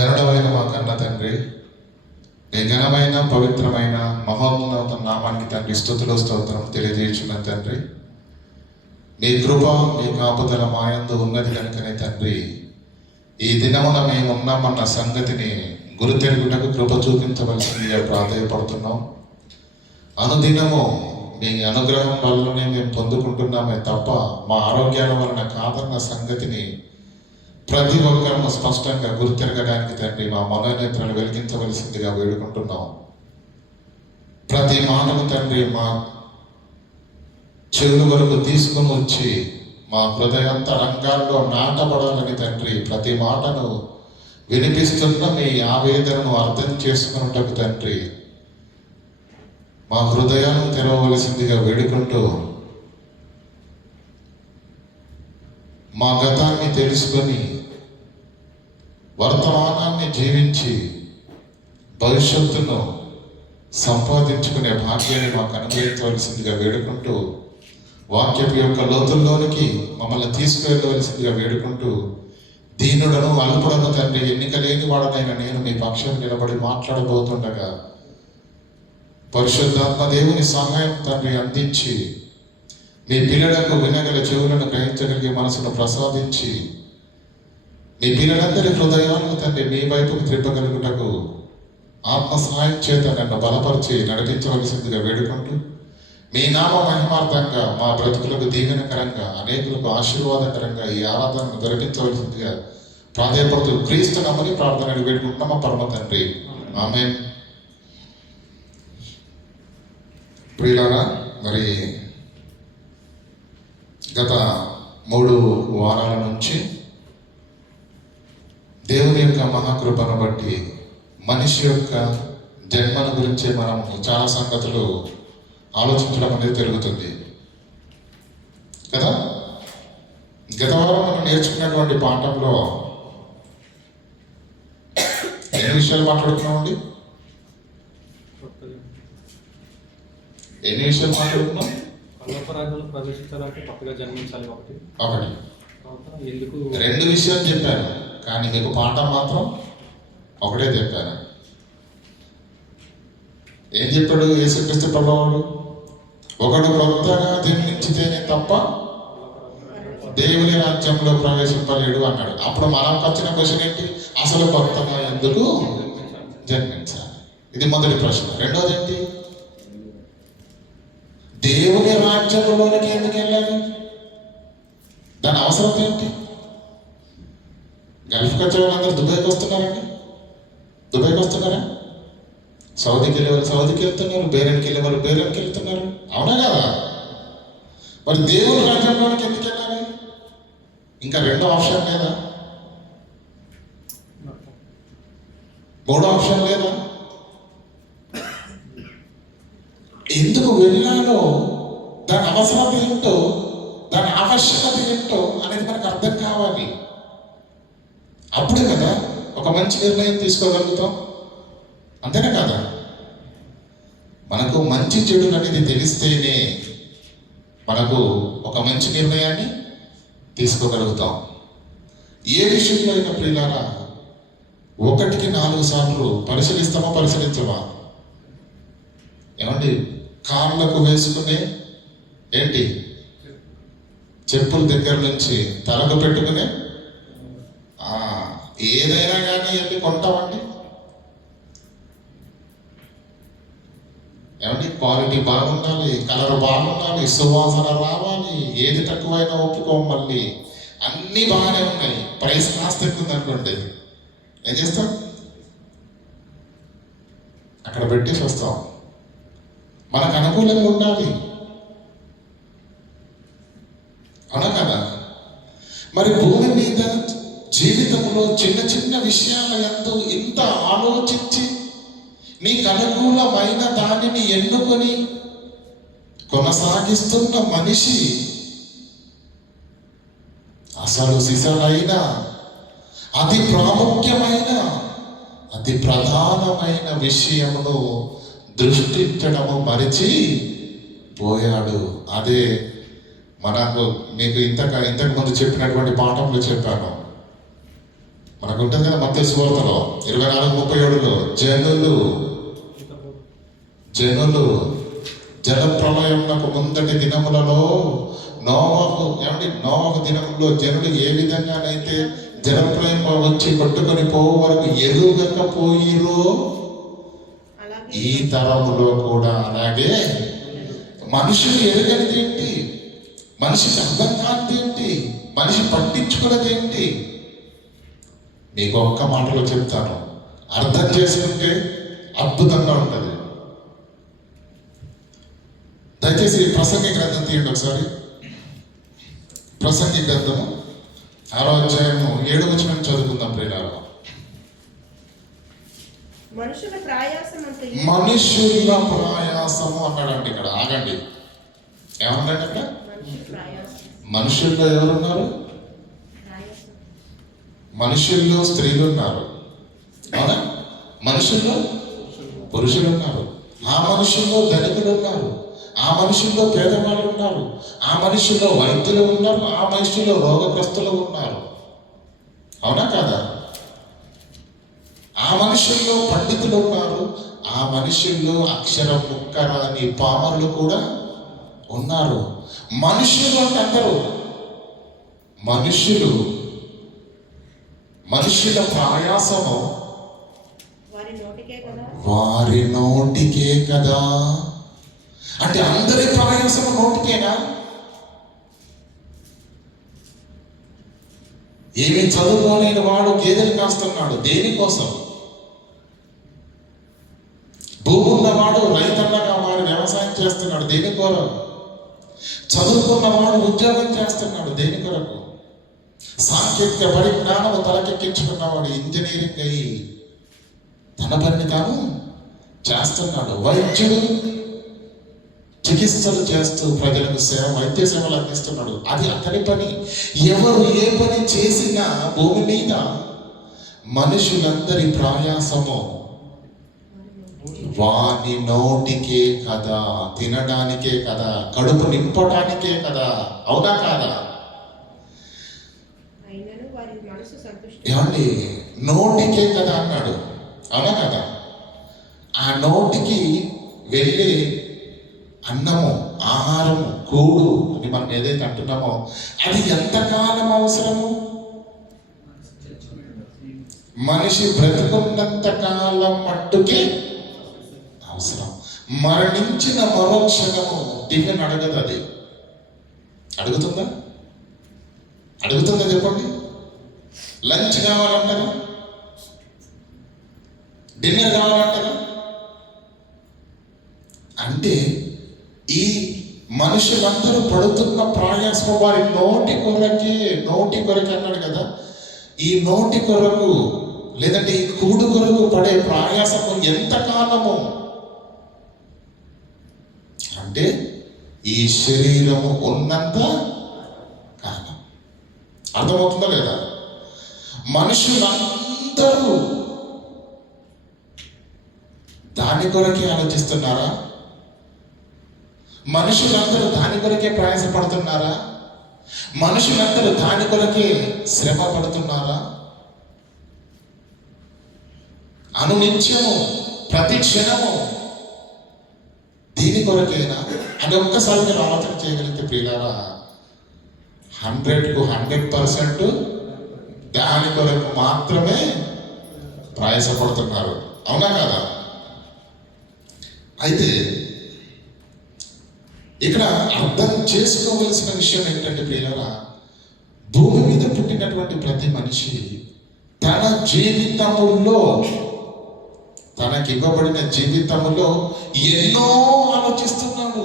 గరుడమైన మా కన్న తండ్రి, నీ ఘనమైన పవిత్రమైన మహోన్నత నామానికి తండ్రి స్తుతులు స్తోత్రం తెలియజేయుచున్న తండ్రి, నీ కృప నీ కాపుదల మాయందు ఉన్నది కనుకనే తండ్రి ఈ దినమున మేము ఉన్నామన్న సంగతిని గురుతెరుగుటకు కృప చూపించవలసిందిగా ప్రాధాయపడుతున్నాం. అనుదినము మీ అనుగ్రహం వల్లనే మేము పొందుకుంటున్నామే తప్ప మా ఆరోగ్యాల వలన కాదన్న సంగతిని ప్రతి ఒక్కరూ స్పష్టంగా గుర్తెరగడానికి తండ్రి మా మనోనేత్రాలు వెలిగించవలసిందిగా వేడుకుంటున్నాం. ప్రతి మాటను తండ్రి మా చెవుల వరకు తీసుకుని వచ్చి మా హృదయంత రంగాల్లో నాటబడాలని తండ్రి ప్రతి మాటను వినిపిస్తున్న మీ ఆవేదనను అర్థం చేసుకున్నటకు తండ్రి మా హృదయాలను తెరవవలసిందిగా వేడుకుంటూ, మా గతాన్ని తెలుసుకొని వర్తమానాన్ని జీవించి భవిష్యత్తును సంపాదించుకునే భాగ్యాన్ని మాకు అనుగ్రహించవలసిందిగా వేడుకుంటూ, వాక్యపు యొక్క లోతుల్లోనికి మమ్మల్ని తీసుకువెళ్ళవలసిందిగా వేడుకుంటూ, దీనుడను అల్పుడను తండ్రి ఎన్నిక లేని వాడనైనా నేను మీ పక్షం నిలబడి మాట్లాడబోతుండగా పరిశుద్ధాత్మ దేవుని సహాయం తండ్రి అందించి మీ పిల్లలకు వినగల చెవులను గ్రహించగలిగే మనసును ప్రసాదించి మీ పిల్లలందరి హృదయాలను తండ్రి మీ వైపుకు త్రిప్పగలుగుటకు ఆత్మ సహాయం చేత నన్ను బలపరిచి నడిపించవలసిందిగా వేడుకుంటూ, మీ నామ మహిమార్థంగా మా బ్రతుకులకు దీవెనకరంగా అనేకులకు ఆశీర్వాదకరంగా ఈ ఆరాధనను జరిపించవలసిందిగా ప్రాధాయపడుతూ క్రీస్తు నమ్మని ప్రార్థనలు వేడుకుంటున్నాం మా పరమ తండ్రి. ఆమేన్. ప్రియులారా, మరి గత 3 వారాల నుంచి దేవుని యొక్క మహాకృపను బట్టి మనిషి యొక్క జన్మను గురించి మనం చాలా సంగతులు ఆలోచించడం అనేది జరుగుతుంది కదా. గత వారం మనం నేర్చుకున్నటువంటి పాఠంలో ఎన్ని విషయాలు మాట్లాడుకున్నామండి? ఎన్ని విషయాలు మాట్లాడుకున్నాం? పరలోకరాజ్యంలో ప్రవేశించాలంటే కొత్తగా జన్మించాలి ఒకటి. 2 విషయాలు చెప్పాను, కానీ మీకు పాఠం మాత్రం ఒకటే చెప్పాను. ఏం చెప్పాడు యేసుక్రీస్తు ప్రభువాడు? ఒకడు కొత్తగా జన్మించితేనే తప్ప దేవుని రాజ్యంలో ప్రవేశింపలేడు అన్నాడు. అప్పుడు మనకు వచ్చిన క్వశ్చన్ ఏంటి? అసలు కొత్తగా ఎందుకు జన్మించాలి? ఇది మొదటి ప్రశ్న. రెండోది ఏంటి? దేవుని రాజ్యంలోనికి ఎందుకు వెళ్ళాలి? దాని అవసరం ఏంటి? గల్ఫ్కి వచ్చే వాళ్ళందరూ దుబాయ్కి వస్తున్నారండి. దుబాయ్కి వస్తున్నారా? సౌదీకి వెళ్ళే వాళ్ళు సౌదీకి వెళ్తున్నారు, బేరెన్కి వెళ్ళే వాళ్ళు బేరెన్కి వెళ్తున్నారు. అవునా కదా? మరి దేవుని రాజ్యంలోనికి ఎందుకు వెళ్ళాలి? ఇంకా 2వ ఆప్షన్ లేదా? 3వ ఆప్షన్ లేదా? ఎందుకు వెళ్ళాలో, దాని అవసరం ఏంటో, దాని ఆవశ్యకత ఏంటో అనేది మనకు అర్థం కావాలి. అప్పుడే కదా ఒక మంచి నిర్ణయం తీసుకోగలుగుతాం. అంతేనా కదా? మనకు మంచి చెడులు అనేది తెలిస్తేనే మనకు ఒక మంచి నిర్ణయాన్ని తీసుకోగలుగుతాం. ఏ విషయంలో అయినా ప్రియులారా 1కి 4 సార్లు పరిశీలిస్తామా పరిశీలించమా? ఏమండి, కాళ్ళకు వేసుకునే ఏంటి చెప్పుల దగ్గర నుంచి తలకు పెట్టుకునే ఏదైనా కానీ వెళ్ళి కొంటామండి. ఏమండి, క్వాలిటీ బాగుండాలి, కలర్ బాగుండాలి, సువాసన రావాలి, ఏది తక్కువైనా ఒప్పుకోం. మళ్ళీ అన్నీ బాగానే ఉన్నాయి, ప్రైస్ కాస్త ఎక్కువ అనుకోండి, ఏం చేస్తాం? అక్కడ పెట్టేసి వస్తాం. మనకు అనుకూలంగా ఉండాలి, అవునా కదా? మరి భూమి మీద జీవితంలో చిన్న చిన్న విషయాల యందు ఇంత ఆలోచించి నీకు అనుకూలమైన దానిని ఎన్నుకొని కొనసాగిస్తున్న మనిషి అసలు సిసలైన అతి ప్రాముఖ్యమైన అతి ప్రధానమైన విషయమును దృష్టించడము మరిచి పోయాడు. అదే మనకు మీకు ఇంతకు ముందు చెప్పినటువంటి పాఠంలో చెప్పాను. మనకు ఉంటుంది కదా మత్తయి సువార్తలో 24:37లో జనులు జలప్రలయమునకు ముందటి దినములలో నోవహు దినములో జనులు ఏ విధంగానైతే జలప్రలయం వచ్చి కొట్టుకొని పోవు వరకు ఎరుగకపోయిరో ఈ తరములో కూడా అలాగే మనుషులు ఎరగనిది ఏంటి, మనిషికి అర్థం కానిది ఏంటి, మనిషి పట్టించుకున్నది ఏంటి? మీకు ఒక్క మాటలో చెప్తాను, అర్థం చేసుకుంటే అద్భుతంగా ఉంటుంది. దయచేసి ప్రసంగి గ్రంథం తీయండి ఒకసారి. ప్రసంగి గ్రంథము 6వ అధ్యాయము 7వ వచనం చదువుకుందాం ప్రియులారా. మనుషుల ప్రయాసము అన్నాడండి. ఇక్కడ ఆగండి, ఏమన్నాడు అక్కడ? మనుషుల్లో ఎవరున్నారు? మనుషుల్లో స్త్రీలు ఉన్నారు, అవునా? మనుషుల్లో పురుషులు ఉన్నారు, ఆ మనుషుల్లో ధనికులు ఉన్నారు, ఆ మనుషుల్లో పేదవాళ్ళు ఉన్నారు, ఆ మనుషుల్లో వైద్యులు ఉన్నారు, ఆ మనుషుల్లో రోగగ్రస్తులు ఉన్నారు, అవునా కాదా? ఆ మనుషుల్లో పండితులు ఉన్నారు, ఆ మనుషుల్లో అక్షరం ముక్కరాని పామరులు కూడా ఉన్నారు. మనుషులు అంటే అందరూ మనుషుల ప్రయాసము వారి నోటికే కదా. అంటే అందరి ప్రయాసము నోటికేనా? ఏమి చదువుకోలేని వాడు గేదెలు కాస్తున్నాడు, దేనికోసం? భూమి ఉన్నవాడు రైతన్నగా వాడు వ్యవసాయం చేస్తున్నాడు, దేని కొరకు? చదువుకున్నవాడు ఉద్యోగం చేస్తున్నాడు, దేని కొరకు? సాంకేతిక పరిజ్ఞానము తలకెక్కించుకున్నవాడు ఇంజనీరింగ్ అయ్యి తన పని తాను చేస్తున్నాడు. వైద్యుడు చికిత్సలు చేస్తూ ప్రజలకు వైద్య సేవలు అందిస్తున్నాడు, అది అతని పని. ఎవరు ఏ పని చేసినా భూమి మీద మనుషులందరి ప్రయాసము వాని నోటికే కదా, తినడానికే కదా, కడుపు నింపడానికే కదా, అవునా కాదా? ఏమండి, నోటికే కదా అన్నాడు, అవునా కదా? ఆ నోటికి వెళ్ళే అన్నము, ఆహారము, కూడు అని మనం ఏదైతే అంటున్నామో అది ఎంతకాలం అవసరము? మనిషి బ్రతుకున్నంత కాలం మట్టుకే అవసరం. మరణించిన మరోక్షణము టిఫిన్ అడగదు. అది అడుగుతుందా? చెప్పండి. లంచ్ కావాలంటారా? డిన్నర్ కావాలంటారా? అంటే ఈ మనుషులందరూ పడుతున్న ప్రయాసం వారి నోటి కొరకే అన్నాడు కదా. ఈ నోటి కొరకు లేదంటే ఈ కూడు కొరకు పడే ప్రయాసము ఎంతకాలము అంటే ఈ శరీరము ఉన్నంత కాలం. అర్థమవుతుందా లేదా? మనుషులందరూ దాని కొరకే ఆలోచిస్తున్నారా? మనుషులందరూ దాని కొరకే ప్రయాసపడుతున్నారా? మనుషులందరూ దాని కొరకే శ్రమ పడుతున్నారా? అనునిత్యము ప్రతి క్షణము దీని కొరకేనా అని ఒక్కసారి మీరు ఆలోచన చేయగలిగితే ప్రియులారా, 100కు 100% దాని కొరకు మాత్రమే ప్రయాసపడుతున్నారు, అవునా కదా? అయితే ఇక్కడ అర్థం చేసుకోవలసిన విషయం ఏంటంటే ప్రియులారా, భూమి మీద పుట్టినటువంటి ప్రతి మనిషి తన జీవితములో, తనకి ఇవ్వబడిన జీవితములో ఎన్నో ఆలోచిస్తున్నాడు.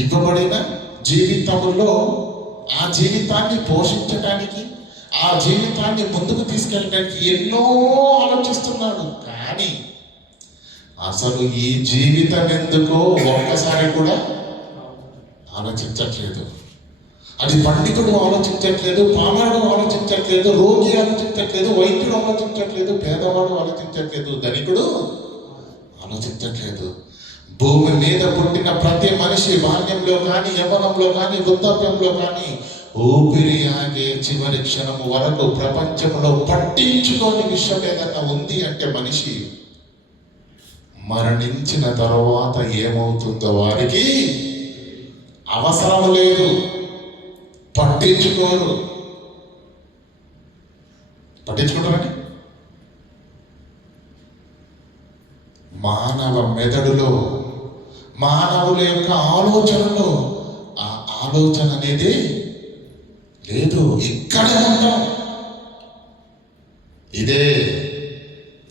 ఇవ్వబడిన జీవితములో ఆ జీవితాన్ని పోషించడానికి, ఆ జీవితాన్ని ముందుకు తీసుకెళ్ళడానికి ఎన్నో ఆలోచిస్తున్నాడు. కానీ అసలు ఈ జీవితం ఎందుకో ఒక్కసారి కూడా ఆలోచించట్లేదు. అది పండితుడు ఆలోచించట్లేదు, పామరుడు ఆలోచించట్లేదు, రోగి ఆలోచించట్లేదు, వైద్యుడు ఆలోచించట్లేదు, పేదవాడు ఆలోచించట్లేదు, ధనికుడు ఆలోచించట్లేదు. భూమి మీద పుట్టిన ప్రతి మనిషి బాల్యంలో కానీ, యవ్వనంలో కానీ, వృద్ధాప్యంలో కానీ ఊపిరి ఆగే చివరి క్షణము వరకు ప్రపంచంలో పట్టించుకోని విషయం ఏదన్నా ఉంది అంటే మనిషి మరణించిన తర్వాత ఏమవుతుందో వారికి అవసరం లేదు, పట్టించుకోరు. పట్టించుకుంటారండి. మానవ మెదడులో, మానవుల యొక్క ఆలోచనలో ఆ ఆలోచన అనేది లేదు. ఇక్కడే ఉంటాం,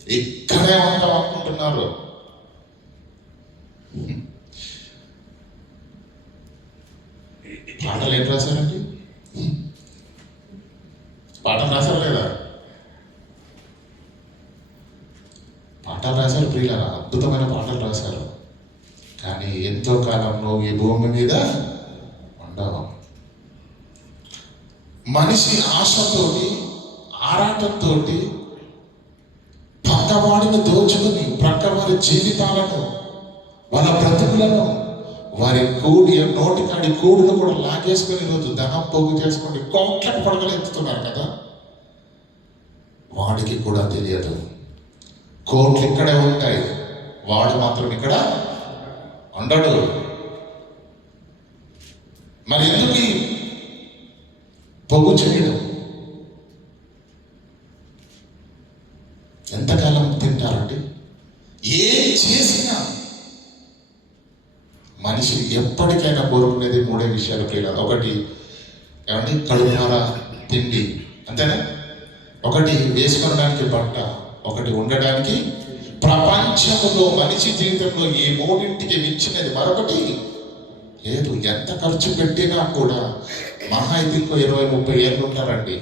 ఇక్కడే ఉంటాం అనుకుంటున్నారు. పాటలు ఏం రాశారండి? పాటలు రాశారు లేదా? పాటలు రాశారు ప్రియులారా, అద్భుతమైన పాటలు రాశారు. కానీ ఎంతో కాలంలో ఈ భూమి మీద ఉండవు. మనిషి ఆశతోటి, ఆరాటంతో పక్కవాడిని దోచుకుని ప్రక్కవారి జీవితాలను, వాళ్ళ బ్రతుకులను, వారి నోటికాడి కూడులు కూడా లాగేసుకుని ఈరోజు ధనం పోగు చేసుకుని కోట్లకు పడగలు ఎత్తుతున్నారు కదా. వాడికి కూడా తెలియదు కోట్లు ఇక్కడే ఉంటాయి, వాడు మాత్రం ఇక్కడ ఉండడు. మరి ఎందుకు పొగు చేయడం? ఎంతకాలం తింటారండి? ఏం చేసినా మనిషి ఎప్పటికైనా కోరుకునేది మూడే విషయాలు ప్రియులారా. ఒకటి ఏమండి, కడుపారా తిండి, అంతేనా? ఒకటి వేసుకొనడానికి బట్ట, ఒకటి ఉండడానికి. ప్రపంచంలో మనిషి జీవితంలో ఈ మూడింటికి మించినది మరొకటి లేదు. ఎంత ఖర్చు పెట్టినా కూడా మహా అయితే ఇంకో 20-30 ఏళ్ళు ఉంటారండి,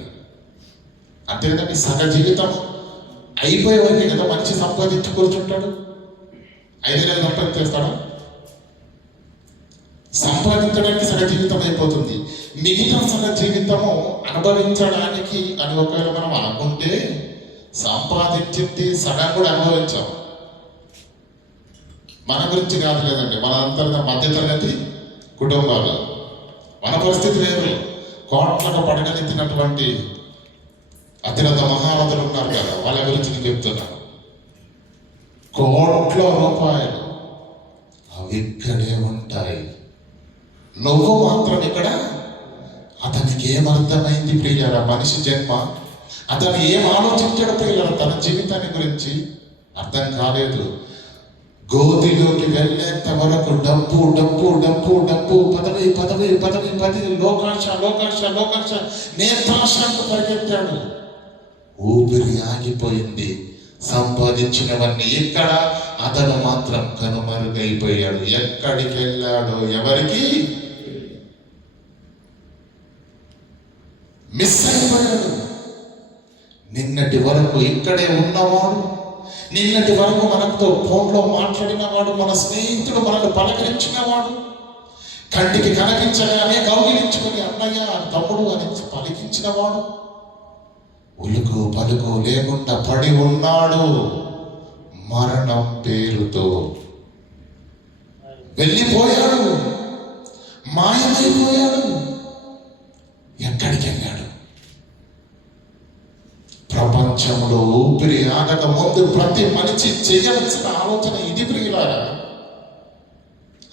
అంతే కదండి. సగ జీవితం అయిపోయే వరకే కదా మనిషి సంపాదించి కూర్చుంటాడు. 5 ఏళ్ళు సంపాదించేస్తాడా? సంపాదించడానికి సగ జీవితం అయిపోతుంది. మిగతా సగ జీవితము అనుభవించడానికి అని ఒకవేళ మనం అనుకుంటే సంపాదించింది సగం కూడా అనుభవించాం. మన గురించి కాదు లేదండి, మన అంతర్గత మధ్యతరగతి కుటుంబాలు, మన పరిస్థితి వేరు. కోట్లకు పడగలెత్తినటువంటి అతిరథ మహారథులు ఉన్నారు కదా, వాళ్ళ గురించి నేను చెప్తున్నాను. కోట్ల రూపాయలు అవి ఇక్కడే ఉంటాయి, నువ్వు మాత్రం ఇక్కడ. అతనికి ఏమర్థమైంది ప్రియులారా మనిషి జన్మ? అతను ఏం ఆలోచించాడు ప్రియులారా తన జీవితాన్ని గురించి? అర్థం కాలేదు. గోతిలోకి వెళ్ళేంత వరకు డబ్బు డబ్బు డబ్బు డబ్బు, పదవి పదవి పదవి పదవి, లోకాశ లోకాశ లోకాశ, నేత్రాశాంతి పరిగెత్తాడు. ఊపిరి ఆగిపోయింది. సంపాదించినవన్నీ ఇక్కడ, అతను మాత్రం కనుమరుగైపోయాడు. ఎక్కడికి వెళ్ళాడో ఎవరికి మిస్ అయిపోయాడు. నిన్నటి వరకు ఇక్కడే ఉన్నవాడు, నిన్నటి వరకు మనతో ఫోన్లో మాట్లాడినవాడు, మన స్నేహితుడు మనకు పలకరించినవాడు, కంటికి కనిపించగానే కౌగిలించుకుని అన్నయ్య తమ్ముడు అని పలికించినవాడు, ఉలుకు పలుకు లేకుండా పడి ఉన్నాడు. మరణం పేరుతో వెళ్ళిపోయాడు, మాయమైపోయాడు. ఎక్కడికి వెళ్ళాడు? ప్రపంచంలో ఊపిరి ఆగక ముందు ప్రతి మనిషి చేయవలసిన ఆలోచన ఇది ప్రియులారా.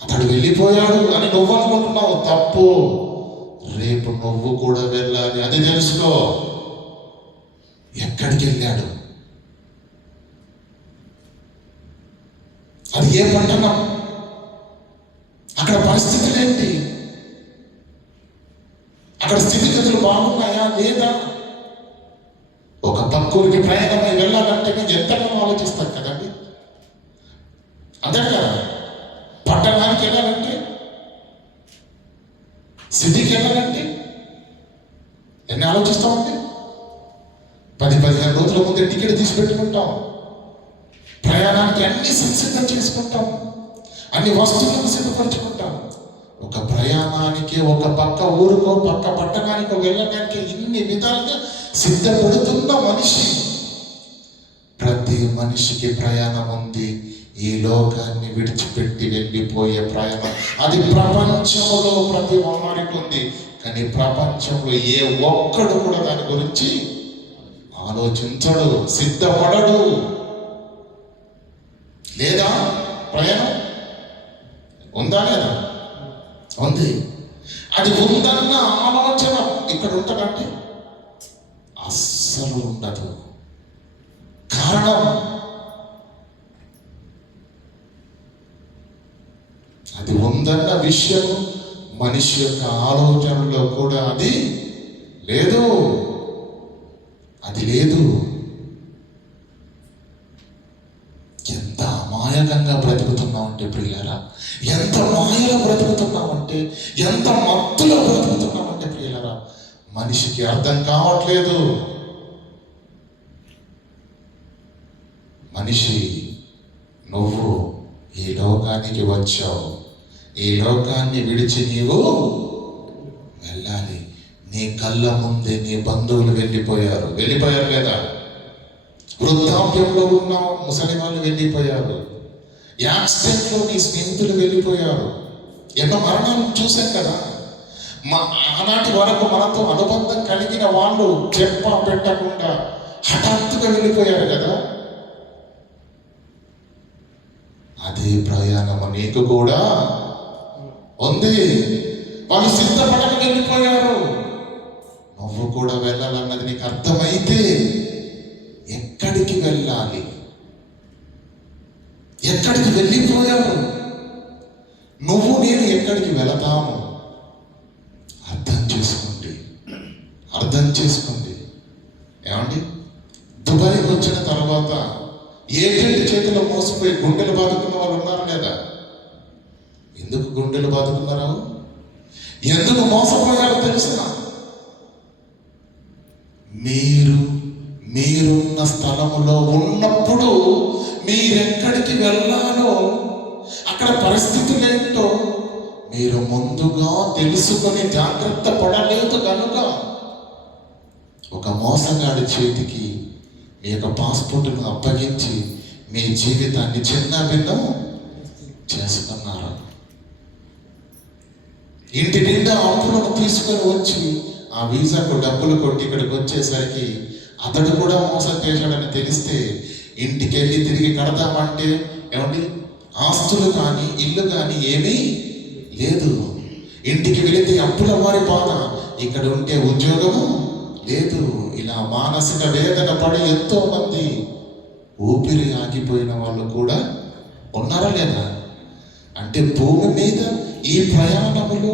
అతడు వెళ్ళిపోయాడు అని నువ్వు అనుకుంటున్నావు, తప్పు. రేపు నువ్వు కూడా వెళ్ళాలి, అది తెలుసుకో. ఎక్కడికి వెళ్ళాడు? అది ఏ పట్టణం? అక్కడ పరిస్థితులు ఏంటి? అక్కడ స్థితిగతులు బాగున్నాయా లేదా? ఒక పక్కూరికి ప్రయాణమై వెళ్ళాలంటే మేము ఎంతగానో ఆలోచిస్తాం కదండి, అంతే కదా. పట్టణానికి వెళ్ళాలంటే, సిటీకి వెళ్ళాలంటే ఎన్ని ఆలోచిస్తామండి? 10-15 రోజుల ముందే టికెట్ తీసి పెట్టుకుంటాం. ప్రయాణానికి అన్ని సిద్ధం చేసుకుంటాం, అన్ని వస్తువులను సిద్ధపరచుకుంటాం. ఒక ప్రయాణానికి, ఒక పక్క ఊరుకో పక్క పట్టణానికో వెళ్ళడానికి ఇన్ని విధాలుగా సిద్ధపడుతున్న మనిషి. ప్రతి మనిషికి ప్రయాణం ఉంది. ఈ లోకాన్ని విడిచిపెట్టి వెళ్ళిపోయే ప్రయాణం, అది ప్రపంచంలో ప్రతి వారికి ఉంది. కానీ ప్రపంచంలో ఏ ఒక్కడు కూడా దాని గురించి ఆలోచించడు, సిద్ధపడడు. లేదా ప్రయాణం ఉందా లేదా? ఉంది. అది ఉందన్న ఆలోచన ఇక్కడ ఉంటుందంటే అస్సలు ఉండదు. కారణం అది ఉందన్న విషయం మనిషి యొక్క ఆలోచనలో కూడా అది లేదు. అది లేదు. ఎంత అమాయకంగా బ్రతుకుతున్నామంటే ప్రియులారా, ఎంత మాయలో బ్రతుకుతున్నామంటే, ఎంత మత్తులో బ్రతుకుతున్నామంటే ప్రియులారా, మనిషికి అర్థం కావట్లేదు. మనిషి, నువ్వు ఈ లోకానికి వచ్చావు, ఈ లోకాన్ని విడిచి నీవు వెళ్ళాలి. నీ కళ్ళ ముందే నీ బంధువులు వెళ్ళిపోయారు లేదా? వృద్ధాప్యంలో ఉన్న ముసలి వాళ్ళు వెళ్ళిపోయారు. యాక్సిడెంట్లో నీ స్నేహితులు వెళ్ళిపోయారు. ఎన్నో మరణాలు చూశాం కదా. ఆనాటి వరకు మనతో అనుబంధం కలిగిన వాళ్ళు పెట్టకుండా హఠాత్తుగా వెళ్ళిపోయారు కదా. అదే ప్రయాణం నీకు కూడా ఉంది. వాళ్ళు సిద్ధపడక వెళ్ళిపోయారు. నువ్వు కూడా వెళ్ళాలన్నది నీకు అర్థమైతే ఎక్కడికి వెళ్ళాలి? ఎక్కడికి వెళ్ళిపోయారు? నువ్వు నేను ఎక్కడికి వెళతాము? అర్థం చేసుకోండి. ఏమండి, దుబాయ్కి వచ్చిన తర్వాత ఏజెంట్ చేతిలో మోసపోయి గుండెలు బాదుకున్న వాళ్ళు ఉన్నారా లేదా? ఎందుకు గుండెలు బాదుకున్నారా? ఎందుకు మోసపోయారో తెలుసిన? మీరున్న స్థలములో ఉన్నప్పుడు మీరెక్కడికి వెళ్ళాలో, అక్కడ పరిస్థితులు ఏంటో మీరు ముందుగా తెలుసుకొని జాగ్రత్త పడలేదు కనుక ఒక మోసగాడి చేతికి మీ యొక్క పాస్పోర్ట్ను అప్పగించి మీ జీవితాన్ని చిన్నభిన్నం చేసుకున్నారు. ఇంటి నిండా అప్పులను తీసుకొని వచ్చి ఆ వీసాకు డబ్బులు కొట్టి ఇక్కడికి వచ్చేసరికి అతడు కూడా మోసం చేశాడని తెలిస్తే ఇంటికి వెళ్ళి తిరిగి కడదామంటే ఏమండి, ఆస్తులు కానీ ఇల్లు కానీ ఏమీ లేదు. ఇంటికి వెళితే అప్పుల వారి బాధ, ఇక్కడ ఉంటే ఉద్యోగము లేదు. ఇలా మానసిక వేదన పడి ఎంతో మంది ఊపిరి ఆగిపోయిన వాళ్ళు కూడా ఉన్నారా లేదా? అంటే భూమి మీద ఈ ప్రయాణములో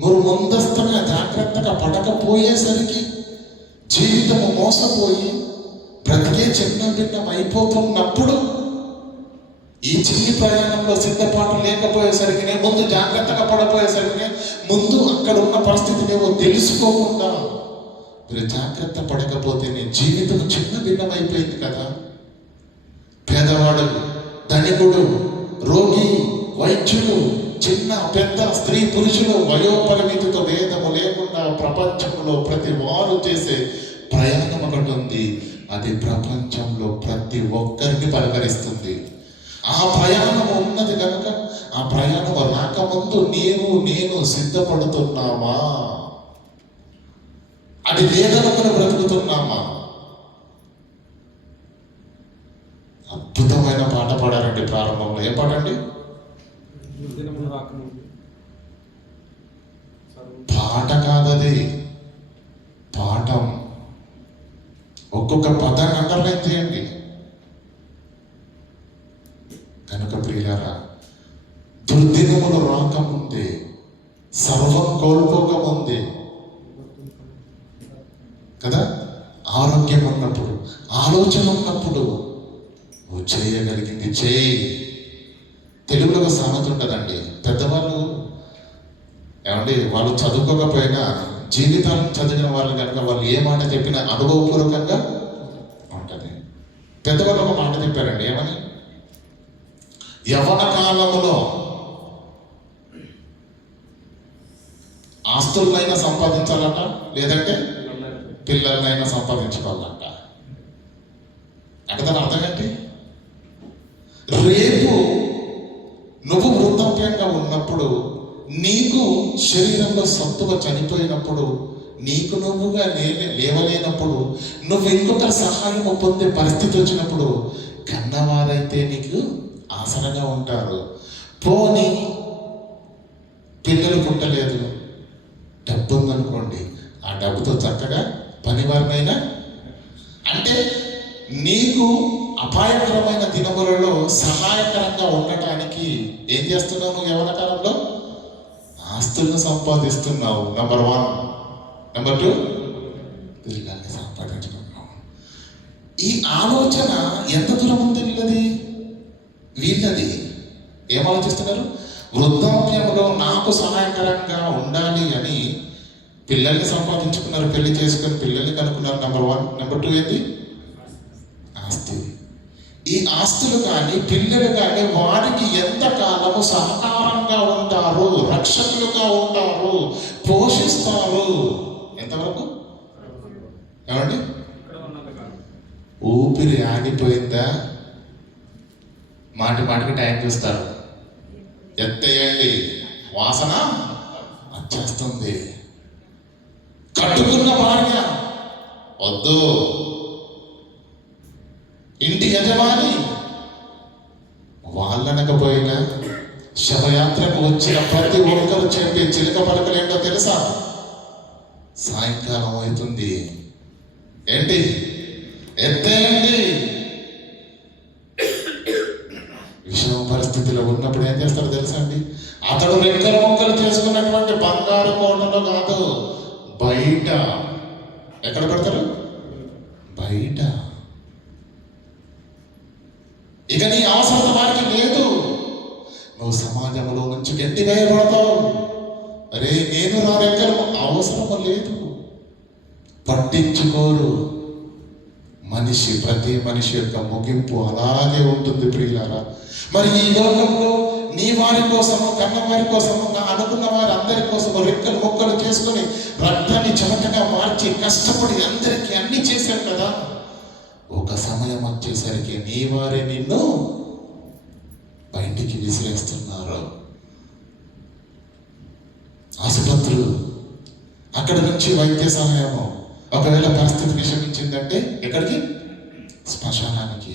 మీరు ముందస్తుగా జాగ్రత్తగా పడకపోయేసరికి జీవితము మోసపోయి బ్రతికే చిన్న భిన్నం అయిపోతున్నప్పుడు, ఈ చిన్ని ప్రయాణంలో సిద్ధపాటు లేకపోయేసరికి, ముందు జాగ్రత్తగా పడపోయేసరికి, ముందు అక్కడ ఉన్న పరిస్థితిని తెలుసుకోకుండా మీరు జాగ్రత్త పడకపోతే నీ జీవితం చిన్న భిన్నం అయిపోయింది కదా. పేదవాడు, ధనికుడు, రోగి, వైద్యులు, చిన్న పెద్ద, స్త్రీ పురుషులు, వయోపరిమితితో భేదము లేకుండా ప్రపంచంలో ప్రతి వారు చేసే ప్రయాణం ఒకటి ఉంది. అది ప్రపంచంలో ప్రతి ఒక్కరిని పలకరిస్తుంది. ఆ ప్రయాణం ఉన్నది కనుక ఆ ప్రయాణం రాకముందు నేను సిద్ధపడుతున్నామా? అది వేదనకు బ్రతుకుతున్నామా? అద్భుతమైన పాట పాడారండి ప్రారంభంలో. ఏం పాటండి? పాట కాదది, పాఠం. ఒక్కొక్క పదాన్ని అండర్లైన్ చేయండి. కనుక ప్రియులారా, దుర్దినములు రాకముందే, సర్వం కోల్పోకముందే కదా, ఆరోగ్యం ఉన్నప్పుడు, ఆలోచన ఉన్నప్పుడు నువ్వు చేయగలిగింది చేయి. తెలుగులో ఒక సామెత ఉంటుందండి. పెద్దవాళ్ళు ఏమండి, వాళ్ళు చదువుకోకపోయినా జీవితాలను చదివిన వాళ్ళు కనుక వాళ్ళు ఏ మాట చెప్పినా అనుభవపూర్వకంగా ఉంటుంది. పెద్దవాళ్ళు ఒక మాట చెప్పారండి. ఏమని? యవ్వన కాలంలో ఆస్తులనైనా సంపాదించాలట, లేదంటే పిల్లలనైనా సంపాదించుకోవాలంట. అంటే దాని అర్థం ఏంటి? రేపు నువ్వు వృద్ధాప్యంగా ఉన్నప్పుడు నీకు శరీరంలో సత్తువ చనిపోయినప్పుడు, నీకు నువ్వుగా లేవలేనప్పుడు, నువ్వు ఇంకొకరి సహాయం పొందే పరిస్థితి వచ్చినప్పుడు కన్నవారైతే నీకు ఆసనగా ఉంటారు. పోనీ పిల్లలు పుట్టలేదు, డబ్బు ఉందనుకోండి, ఆ డబ్బుతో చక్కగా పనివారినైనా, అంటే నీకు అపాయకరమైన దినములలో సహాయకరంగా ఉండటానికి ఏం చేస్తున్నావు? నువ్వు యవ్వన కాలంలో ఆస్తులను సంపాదిస్తున్నావు. నెంబర్ 1. నెంబర్ 2, పిల్లల్ని సంపాదించుకున్నావు. ఈ ఆలోచన ఎంత దూరం ఉంది వీళ్ళది? ఏం ఆలోచిస్తున్నారు? వృద్ధాప్యంలో నాకు సహాయకరంగా ఉండాలి అని పిల్లల్ని సంపాదించుకున్నారు, పెళ్లి చేసుకుని పిల్లల్ని కనుక్కున్నారు. నెంబర్ 1. నెంబర్ 2 ఏంటి? ఆస్తి. ఈ ఆస్తులు కానీ పిల్లలు కానీ వారికి ఎంతకాలము సహకారంగా ఉంటారు, రక్షకులుగా ఉంటారు, పోషిస్తారు? ఎంతవరకు? ఏమండి? ఊపిరి ఆగిపోయిందా మాటికి టైం చూస్తారు, ఎత్తేయండి, వాసన వచ్చేస్తుంది. కట్టుకున్న భార్య వద్దు, ఇంటి యజమాని వాళ్ళనకపోయినా శవయాత్రకు వచ్చిన ప్రతి ఒక్కరు చెప్పే చిలక పలకలేంటో తెలుసా? సాయంకాలం అవుతుంది, ఏంటి ఎత్తేయండి. విషమ పరిస్థితిలో ఉన్నప్పుడు ఏం చేస్తాడో తెలుసా అండి? అతడు రెక్కల మొక్కలు చేసుకున్నటువంటి బంగారు కోటలో కాదు, బయట. ఎక్కడ పెడతారు? బయట. ఇక నీ అవసరత వారికి లేదు, నువ్వు సమాజంలో నుంచి గట్టి వేయబడతావు. అరే నేను నా దగ్గర అవసరము లేదు, పట్టించుకోరు. ప్రతి మనిషి యొక్క ముగింపు అలాగే ఉంటుంది ప్రియులారా. మరి ఈ లోకంలో నీ వారి కోసము, కన్న వారి కోసము, నా అనుకున్న వారి అందరి కోసము రెక్కలు మొక్కలు చేసుకొని రక్తాన్ని చెమటగా మార్చి కష్టపడి అందరికీ అన్ని చేశారు కదా. ఒక సమయం వచ్చేసరికి నీ వారే నిన్ను బయటికి విసిరేస్తున్నారు. ఆసుపత్రులు, అక్కడ నుంచి వైద్య సహాయము. ఒకవేళ పరిస్థితి విషమించిందంటే ఎక్కడికి? శ్మశానానికి.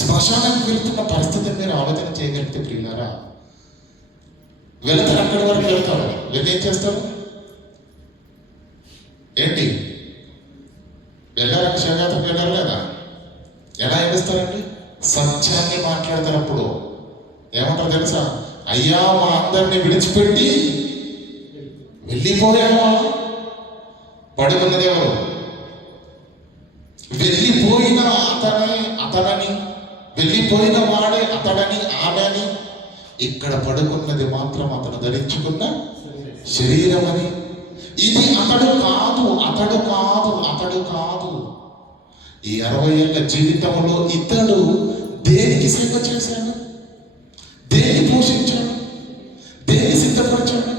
శ్మశానానికి వెళ్తున్న పరిస్థితిని మీరు ఆలోచన చేయగలిగితే ప్రియులారా, వెళ్తారు, అక్కడి వరకు వెళ్తారు. వెళ్ళి ఏం చేస్తారు? ఏంటి వెళ్ళారంటే శవయాత్రకు వెళ్ళారు కదా, ఎలా ఏమిస్తారండి? సత్యాన్ని మాట్లాడతారు. అప్పుడు ఏమంటారు తెలుసా? అయ్యా మా అందరినీ విడిచిపెట్టి వెళ్ళిపోయావా? పడి ఉన్నది ఎవరు? వెళ్ళిపోయిన అతనని, వెళ్ళిపోయిన వాడే అతడని, ఆమెని. ఇక్కడ పడుకున్నది మాత్రం అతను ధరించుకున్న శరీరం అని. ఇది అతడు కాదు, అతడు కాదు, అతడు కాదు. ఈ 60 ఏళ్ల జీవితంలో ఇతడు దేనికి సేవ చేశాడు? దేన్ని పోషించాడు? దేన్ని సిద్ధపరిచాడు?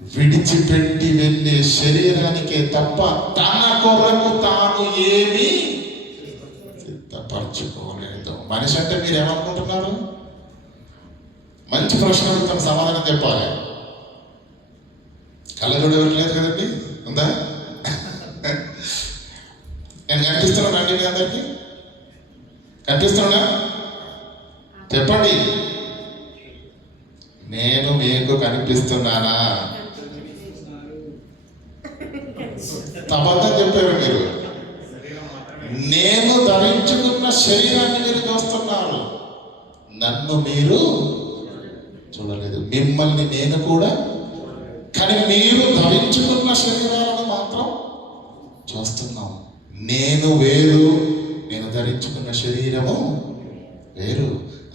విడిచిపెట్టి వెళ్ళే శరీరానికే తప్ప తన కొరకు తాను ఏమీ సిద్ధపరచుకోలేదు. మనిషి అంటే మీరు ఏమనుకుంటున్నారు? మంచి ప్రశ్న అడుగుతాను, సమాధానం చెప్పాలి. కళ్ళజోడు ఎవరు లేదు కదండి, ఉందా? నేను కనిపిస్తున్నాను అండి మీ అందరికి? కనిపిస్తున్నా? చెప్పండి, నేను మీకు కనిపిస్తున్నానా? అబద్ధం చెప్పారు మీరు. నేను ధరించుకున్న శరీరాన్ని మీరు చూస్తున్నారు, నన్ను మీరు చూడలేదు. మిమ్మల్ని నేను కూడా, కానీ మీరు ధరించుకున్న శరీరాలను మాత్రం చూస్తున్నాం. నేను వేరు, నేను ధరించుకున్న శరీరము వేరు.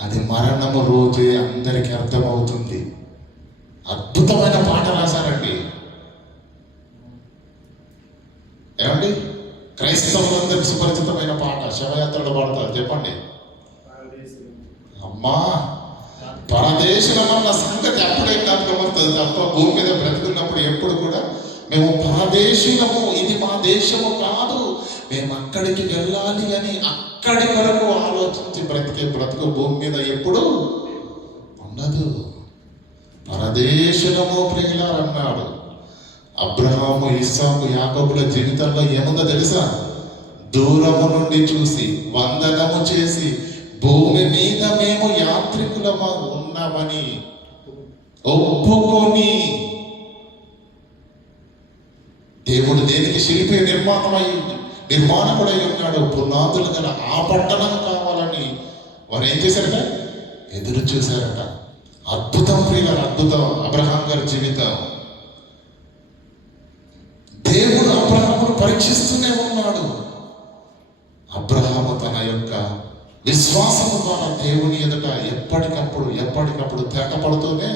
అది మరణము రోజే అందరికీ అర్థమవుతుంది. అద్భుతమైన పాట రాశారండి. ఏమండి? క్రైస్తవులందరికీ సుపరిచితమైన పాట, శవయాత్రలో పాడతారు. చెప్పండి. అమ్మా, పరదేశమన్న సంగతి అప్పుడే జ్ఞాపకమవుతుంది తప్ప భూమి మీద బ్రతుకున్నప్పుడు ఎప్పుడు కూడా మేము పరదేశీలము, ఇది మా దేశము కాదు, మేము అక్కడికి వెళ్ళాలి అని అక్కడి వరకు ఆలోచించి బ్రతికే బ్రతుకు భూమి మీద ఎప్పుడు ఉండదు. పరదేశులము ప్రియులారన్నాడు. అబ్రహాము, ఇస్సాకు, యాకోబుల జీవితంలో ఏముందో తెలుసా? దూరము నుండి చూసి వందనము చేసి భూమి మీద మేము యాత్రికులమా ఉన్నామని ఒప్పుకొని, దేవుడు దేనికి శిల్పి నిర్మాణకుడై ఉన్నాడు, పునాదులు గల ఆ పట్టణం కావాలని వారు ఏం చేశారట? ఎదురు చూశారట. అద్భుతం ప్రియులారా, అద్భుతం అబ్రహాం గారి జీవితం. దేవుడు అబ్రహామును పరీక్షిస్తూనే ఉన్నాడు. అబ్రహాము తన యొక్క విశ్వాసము ద్వారా దేవుని ఎదుట ఎప్పటికప్పుడు తేటపడుతూనే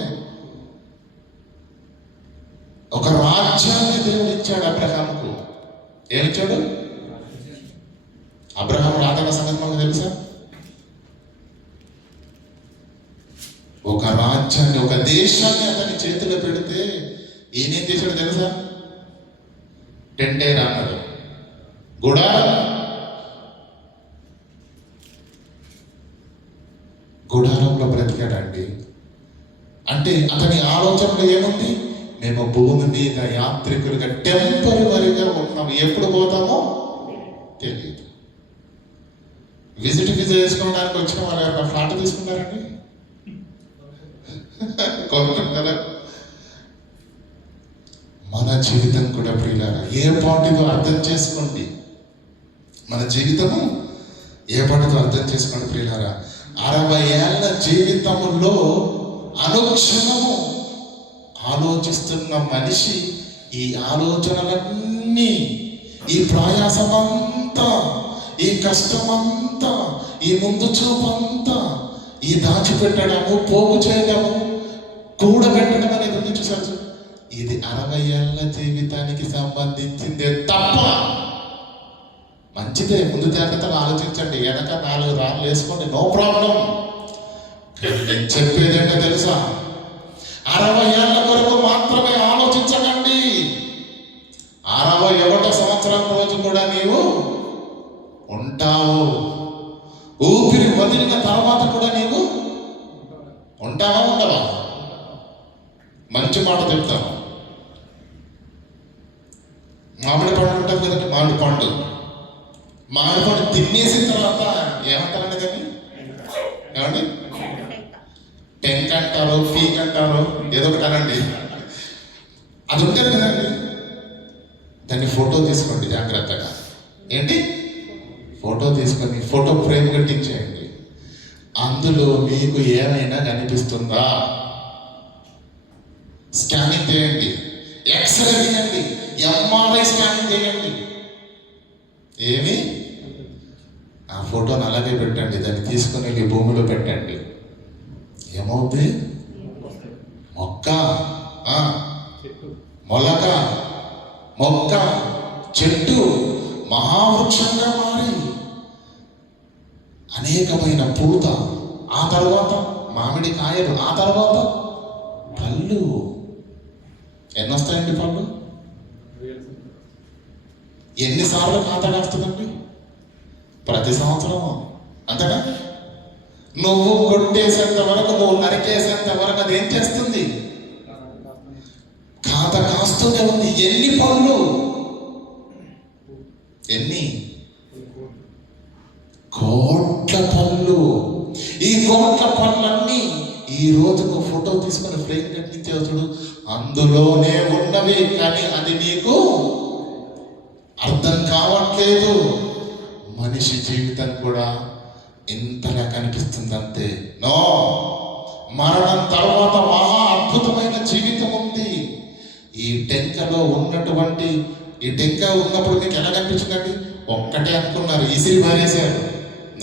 ఒక రాజ్యాన్ని దేవుడు ఇచ్చాడు అబ్రహాముకు. ఏమిచ్చాడు? అబ్రహాం రాతన సంగతి మనకు తెలుసా? ఒక రాజ్యాన్ని, ఒక దేశాన్ని అతని చేతిలో పెడితే ఈయనేం చేశాడు తెలుసా? టెంటేరా అన్నాడు, గుడారంలో బ్రతికాడండి. అంటే అతని ఆలోచనలో ఏముంది? మేము భూమి మీద యాత్రికులుగా టెంపరీగా ఉన్నాం, ఎప్పుడు పోతామో తెలియదు. విజిట్ వీసా వేసుకోవడానికి వచ్చిన వాళ్ళు ఎవరైనా ఫ్లాట్ తీసుకున్నారండి? కొనుక్కుంటారా? మన జీవితం కూడా ప్రియులారా ఏ పాటితో అర్థం చేసుకోండి. మన జీవితము ఏ పాటితో అర్థం చేసుకోండి ప్రియులారా. 60 ఏళ్ల జీవితంలో అనుక్షణము ఆలోచిస్తున్న మనిషి ఈ ఆలోచనలన్నీ, ఈ ప్రయాసమంతా, ఈ కష్టమంతా, ఈ ముందు చూపంతా, ఈ దాచిపెట్టడము, పోగు చేయడము, కూడబెట్టడం అనేది ఉంది చూసారు. ఇది 60 ఏళ్ల జీవితానికి సంబంధించిందే తప్ప. మంచిదే, ముందు జాగ్రత్తగా ఆలోచించండి, వెనక 4 రాళ్ళు వేసుకోండి, నో ప్రాబ్లం. నేను చెప్పేది ఏంటో తెలుసా? 60 ఏళ్ల వరకు మాత్రమే ఆలోచించకండి. 61వ సంవత్సరం రోజు కూడా నీవు ఉంటావు. ఊపిరి వదిలిన తర్వాత కూడా నీవు ఉంటావా? ఉండవా? మంచి మాట చెప్తాను. మామిడి పండు ఉంటుంది కదండి, మామిడి పండు తినేసిన తర్వాత ఏమంటారండి దాన్ని? ఏమండి? టెంక్ అంటారు, పీక్ అంటారు, ఏదో ఒకటి అనండి. అది ఉంటుంది కదండి, దాన్ని ఫోటో తీసుకోండి జాగ్రత్తగా. ఏంటి? ఫోటో తీసుకొని ఫోటో ఫ్రేమ్ కట్టించేయండి. అందులో మీకు ఏమైనా కనిపిస్తుందా? స్కానింగ్ చేయండి, ఎక్స్రే చేయండి, ఎంఆర్ఐ స్కానింగ్ చేయండి. ఏమి? ఆ ఫోటోని అలాగే పెట్టండి, దాన్ని తీసుకుని వెళ్ళి భూమిలో పెట్టండి. ఏమవుద్ది? మొక్క, మొలక, మొక్క, చెట్టు మహావృక్షంగా మారి అనేకమైన పూత, ఆ తర్వాత మామిడి కాయలు, ఆ తర్వాత పళ్ళు. ఎన్నొస్తాయండి పళ్ళు? ఎన్నిసార్లు ఖాతా కాస్తుందండి? ప్రతి సంవత్సరం. అంతేనా? నువ్వు కొట్టేసేంత వరకు, నువ్వు నరికేసేంత వరకు అది ఏం చేస్తుంది? ఖాతా కాస్తూనే ఉంది. ఎన్ని పళ్ళు? ఎన్ని కోట్ల పళ్ళు. ఈ కోట్ల పళ్ళన్నీ ఈ రోజుకు ఫోటో తీసుకుని ఫ్రేమ్ కట్టించే చూడు, అందులోనే ఉన్నవి, కానీ అది నీకు అర్థం కావట్లేదు. మనిషి జీవితం కూడా ఇంతలా కనిపిస్తుంది అంతే. నో, మరణం తర్వాత మహా అద్భుతమైన జీవితం ఉంది. ఈ టెంకలో ఉన్నటువంటి, ఈ టెంక ఉన్నప్పుడు మీకు ఎలా కనిపించిందండి? ఒక్కటే అనుకున్నారు, ఈసిరి పారేశారు.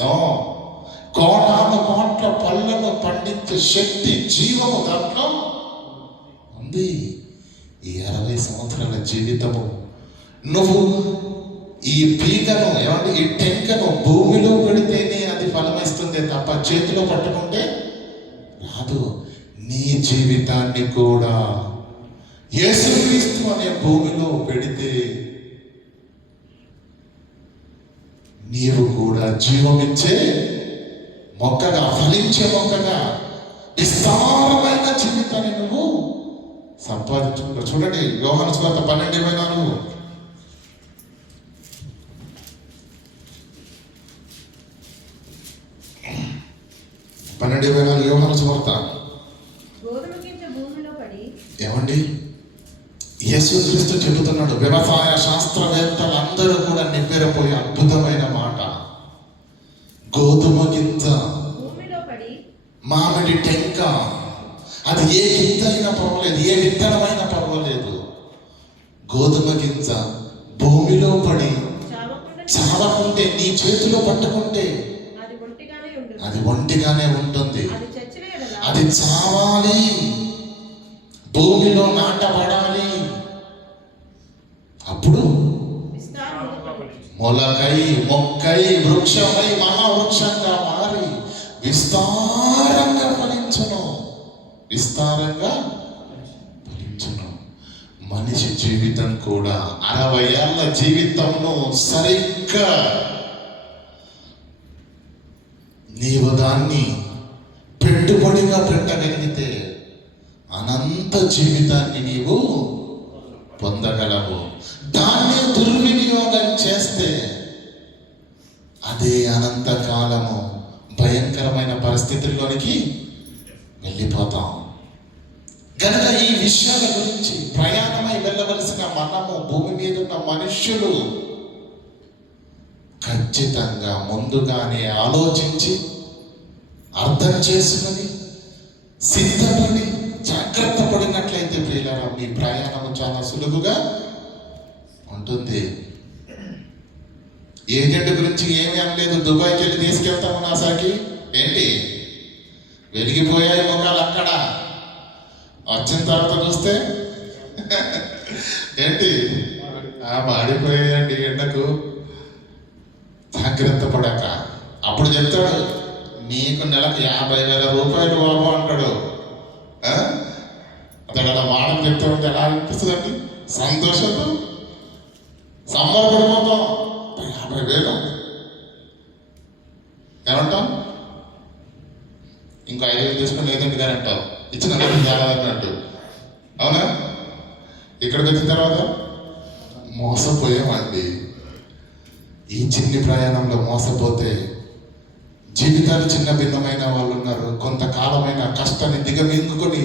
నో, కోట్ల పళ్ళను పండించే శక్తి, జీవము దాంట్లో ఉంది. ఈ 60 సంవత్సరాల జీవితము నువ్వు ఈ పీకను, ఏమంటే ఈ టెంకను భూమిలో పెడితేనే అది ఫలమిస్తుంది తప్ప చేతిలో పట్టుకుంటే రాదు. నీ జీవితాన్ని కూడా యేసుక్రీస్తు అనే భూమిలో పెడితే నీవు కూడా జీవమిచ్చే మొక్కగా, ఫలించే మొక్కగా, విస్తారమైన జీవితాన్ని నువ్వు సంపాదించుకుంటావు. చూడండి యోహాను సువార్త 12:24. యోహాను సువార్త. గోధుమ గింజ భూమిలో పడి ఏమండి యేసుక్రీస్తు చెబుతున్నాడు, వ్యవసాయ శాస్త్రవేత్తలందరూ కూడా నివ్వెరపోయే అద్భుతమైన మాట. గోధుమ గింజ భూమిలో పడి మామిడి టెంక, అది ఏ గింజ అయినా పర్వాలేదు, ఏ విత్తనమైనా పర్వాలేదు, గోధుమ గింజ భూమిలో పడి చావకుండా చావకుంటే, నీ చేతిలో పట్టుకుంటే అది ఒంటిగానే ఉంటుంది. అది ఒంటిగానే ఉంటుంది. అది చచ్చిన యెడల అది చావాలి, భూమిలో నాటబడాలి. అప్పుడు విస్తారముగా మొలకై మొక్కై వృక్షమై మహావృక్షంగా మారి విస్తారంగా ఫలించును. విస్తారంగా ఫలించును. మనిషి జీవితం కూడా 60 ఏళ్ల జీవితంలో సరిగ్గా నీవు దాన్ని పెట్టుబడిగా పెట్టగలిగితే అనంత జీవితాన్ని నీవు పొందగలవు. దాన్ని దుర్వినియోగం చేస్తే అదే అనంత కాలము భయంకరమైన పరిస్థితుల్లోనికి వెళ్ళిపోతాం. కనుక ఈ విషయాల గురించి ప్రయాణమై వెళ్ళవలసిన మనము, భూమి మీద ఉన్న మనుష్యులు ఖచ్చితంగా ముందుగానే ఆలోచించి అర్థం చేసుకుని సిద్ధపడి జాగ్రత్త పడినట్లయితే ప్రియులారా, మీ ప్రయాణము చాలా సులువుగా ఉంటుంది. ఏజెంట్ గురించి ఏమీ అనలేదు. దుబాయ్కి వెళ్ళి తీసుకెళ్తాము నాసాకి, ఏంటి వెలిగిపోయాయి ముఖాలు అక్కడ. వచ్చిన తర్వాత చూస్తే ఏంటి మాడిపోయాయండి ఎండకు. జాగ్రత్త పడక అప్పుడు చెప్తాడు, నీకు నెలకు 50,000 రూపాయలు బాబు అంటాడు. అతడు అలా వాడని చెప్తా ఉంటే ఎలా అనిపిస్తుందండి? సంతోషంతో సంబరపడిపోతాం. 50,000 ఏమంటాం? ఇంకో 5,000 తీసుకుని ఏదండి గారు అంటావు, ఇచ్చిన జాగ్రత్తట్టు. అవునా? ఇక్కడికి వచ్చిన తర్వాత మోసపోయామండి. ఈ చిన్ని ప్రయాణంలో మోసపోతే జీవితాలు చిన్న భిన్నమైన వాళ్ళు ఉన్నారు. కొంతకాలమైన కష్టాన్ని దిగమింగుకొని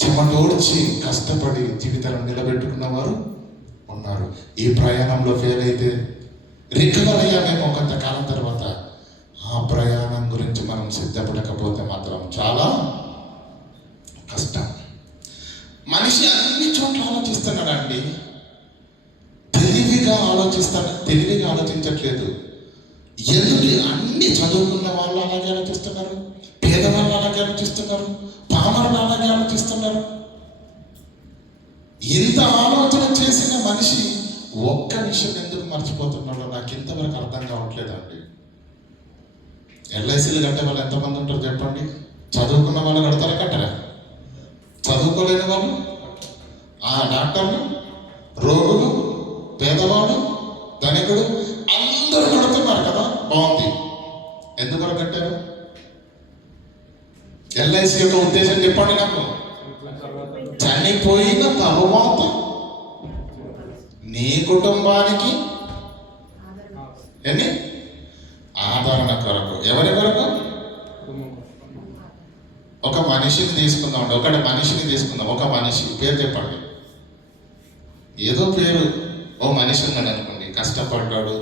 చెమటోడ్చి కష్టపడి జీవితాలను నిలబెట్టుకున్న వారు ఉన్నారు. ఈ ప్రయాణంలో ఫెయిల్ అయితే రికవర్ అయ్యామేమో కొంతకాలం తర్వాత. ఆ ప్రయాణం గురించి మనం సిద్ధపడకపోతే మాత్రం చాలా కష్టం. మనిషి అన్ని చోట్ల ఆలోచిస్తున్నాడండి, తెలివిగా ఆలోచించట్లేదు. ఎందుకు అన్ని చదువుకున్న వాళ్ళు అలాగే ఆలోచిస్తున్నారు, పేదవాళ్ళు అలాగే ఆలోచిస్తున్నారు, పామరులు అలాగే ఆలోచిస్తున్నారు. ఇంత ఆలోచన చేసిన మనిషి ఒక్క విషయం ఎందుకు మర్చిపోతున్నాడో నాకు ఇంతవరకు అర్థం కావట్లేదండి. ఎల్ఐసీలు కట్టే వాళ్ళు ఎంతమంది ఉంటారు చెప్పండి? చదువుకున్న వాళ్ళు కడతారా, కట్టరా? చదువుకోలేని వాళ్ళు, ఆ డాక్టర్లు, రోగులు, పేదవాడు, ధనికుడు అందరూ కడుతున్నారు కదా. బాగుంది. ఎందుకు కట్టారు? ఎల్ఐసి యొక్క ఉద్దేశం చెప్పండి నాకు. చనిపోయిన తరువాత నీ కుటుంబానికి ఎన్ని ఆదరణ కొరకు. ఎవరి కొరకు? ఒక మనిషిని తీసుకుందాం. ఒక మనిషి పేరు చెప్పండి. ఏదో పేరు, ఓ మనిషి ఉన్నాడు అనుకోండి. కష్టపడ్డాడు,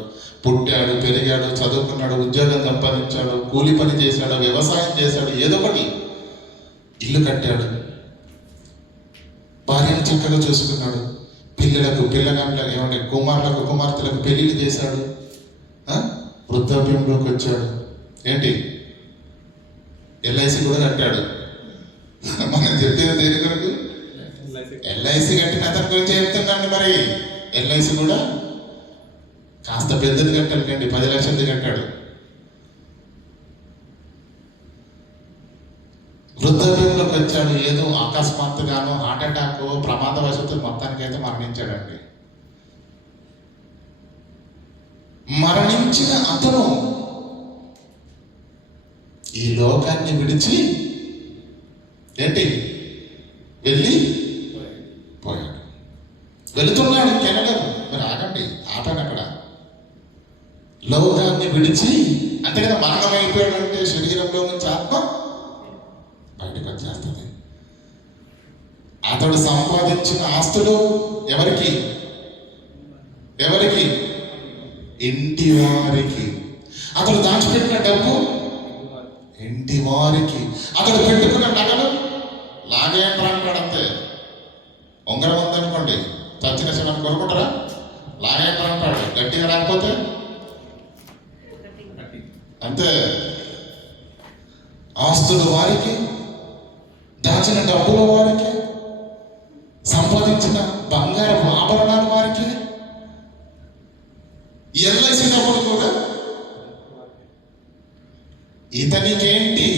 పుట్టాడు, పెరిగాడు, చదువుకున్నాడు, ఉద్యోగం సంపాదించాడు, కూలి పని చేశాడు, వ్యవసాయం చేశాడు, ఏదో ఒకటి ఇల్లు కట్టాడు, భార్యను చక్కగా చూసుకున్నాడు, పిల్లగాళ్ళకు ఏమంటే కుమార్తెలకు పెళ్లిళ్ళు చేశాడు, వృద్ధాప్యంలోకి వచ్చాడు. ఏంటి? ఎల్ఐసి కూడా కట్టాడు. మనం చెప్పేది దేని కొరకు? ఎల్ఐసి కట్టిన అతని గురించి చెప్తున్నాండి. మరి ఎల్ఐసి కూడా కాస్త పెద్దది కట్టాలి కండి, 10 లక్షలది కట్టాడు. వృద్ధాప్యంలోకి వచ్చాడు, ఏదో అకస్మాత్తుగానో హార్ట్ అటాక్ ప్రమాదవశాత్తు మొత్తానికైతే మరణించాడండి. మరణించిన అతను ఈ లోకాన్ని విడిచి ఏంటి? వెళ్ళి పోయాడు. వెళుతున్నాడు కెనడను. మరి ఆగండి, ఆపాను అక్కడ. లోకాన్ని విడిచి, అంతే కదా, మరణం అయిపోయాడు అంటే శరీరంలో నుంచి ఆత్మ బయటకు వచ్చేస్తుంది. అతడు సంపాదించిన ఆస్తులు ఎవరికి? ఎవరికి? ఇంటి వారికి. అతడు దాచిపెట్టిన డబ్బు ఇంటి వారికి. అతడు పెట్టుకున్న నగలు లాగేయండి అంటాడు. అంతే. ఉంగరం ఉందనుకోండి, చచ్చిన శివని కొనుక్కుంటారా? లాగేయండి అంటాడు. గట్టిగా రాకపోతే అంతే. ఆస్తులు వారికి, దాచిన డబ్బులు వారికి, సంపాదించిన బంగారు ఆభరణాలు వారికి, ఎల్ఐసి డబ్బులు కూడా ఇతనికేంటి?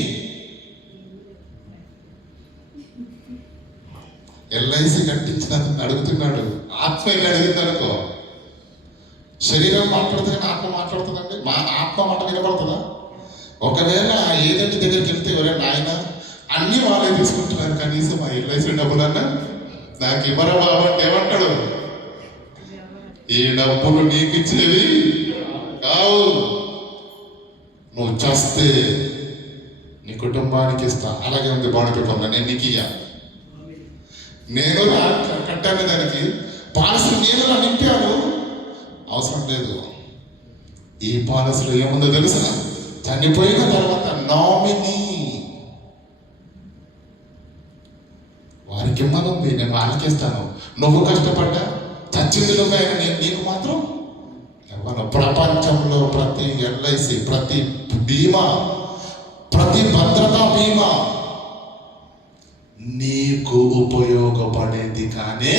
ఎల్ఐసి కట్టించిన అడుగుతున్నాడు. ఆత్మ వెళ్ళి అడిగింది అనుకో, శరీరం మాట్లాడుతుంది కానీ ఆత్మ మాట్లాడుతుందండి. మా ఆత్మ మాట వినపడుతుందా? ఒకవేళ ఆ ఏజెంట్ దగ్గరికి వెళ్తే, ఎవరైనా ఆయన అన్ని వాళ్ళే తీసుకుంటున్నారు, కనీసం ఆ ఎల్ఐసి డబ్బులన్నా నాకు ఇవ్వరా బాబు అంటే ఏమంటాడు? ఈ డబ్బులు నీకు ఇచ్చేవి కావు, నువ్వు చేస్తే నీ కుటుంబానికి ఇస్తా. అలాగే ఉంది బాండ్ పేపర్లో, నేను నీకు ఇయ్యా. నేను కట్టాను దానికి పాలసీ, నేను నా నింపాను, అవసరం లేదు. ఈ పాలసీలో ఏముందో తెలుసా? చనిపోయిన తర్వాత నామినీ వారికి ఇమ్మనుంది, నేను వాళ్ళకి ఇస్తాను. నువ్వు కష్టపడ్డా, చచ్చింది నువ్వు, ఆయన నేను నీకు మాత్రం ఇవ్వను. ప్రపంచంలో ప్రతి ఎల్ఐసి, ప్రతి బీమా, ప్రతి భద్రతా బీమా నీకు ఉపయోగపడేది కానీ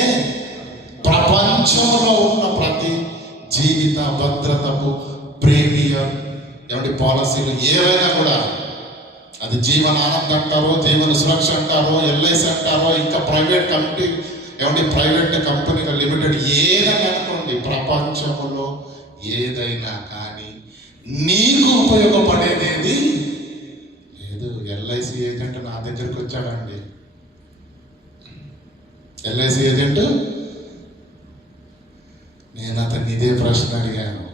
ప్రపంచంలో ఉన్న ప్రతి జీవిత భద్రతకు ప్రీమియం ఏమంటే పాలసీలు ఏవైనా కూడా, అది జీవన ఆనందం అంటారో, జీవన సురక్ష అంటారో, ఎల్ఐసి అంటారో, ఇంకా ప్రైవేట్ కంపెనీ ఏమంటే ప్రైవేట్ కంపెనీగా లిమిటెడ్ ఏదైనా అనుకోండి, ప్రపంచంలో ఏదైనా కానీ నీకు ఉపయోగపడేది లేదు. ఎల్ఐసి ఏజెంట్ నా దగ్గరికి వచ్చాడండి. ఎల్ఐసి ఏజెంట్, నేను అతన్ని ఇదే ప్రశ్న అడిగాను.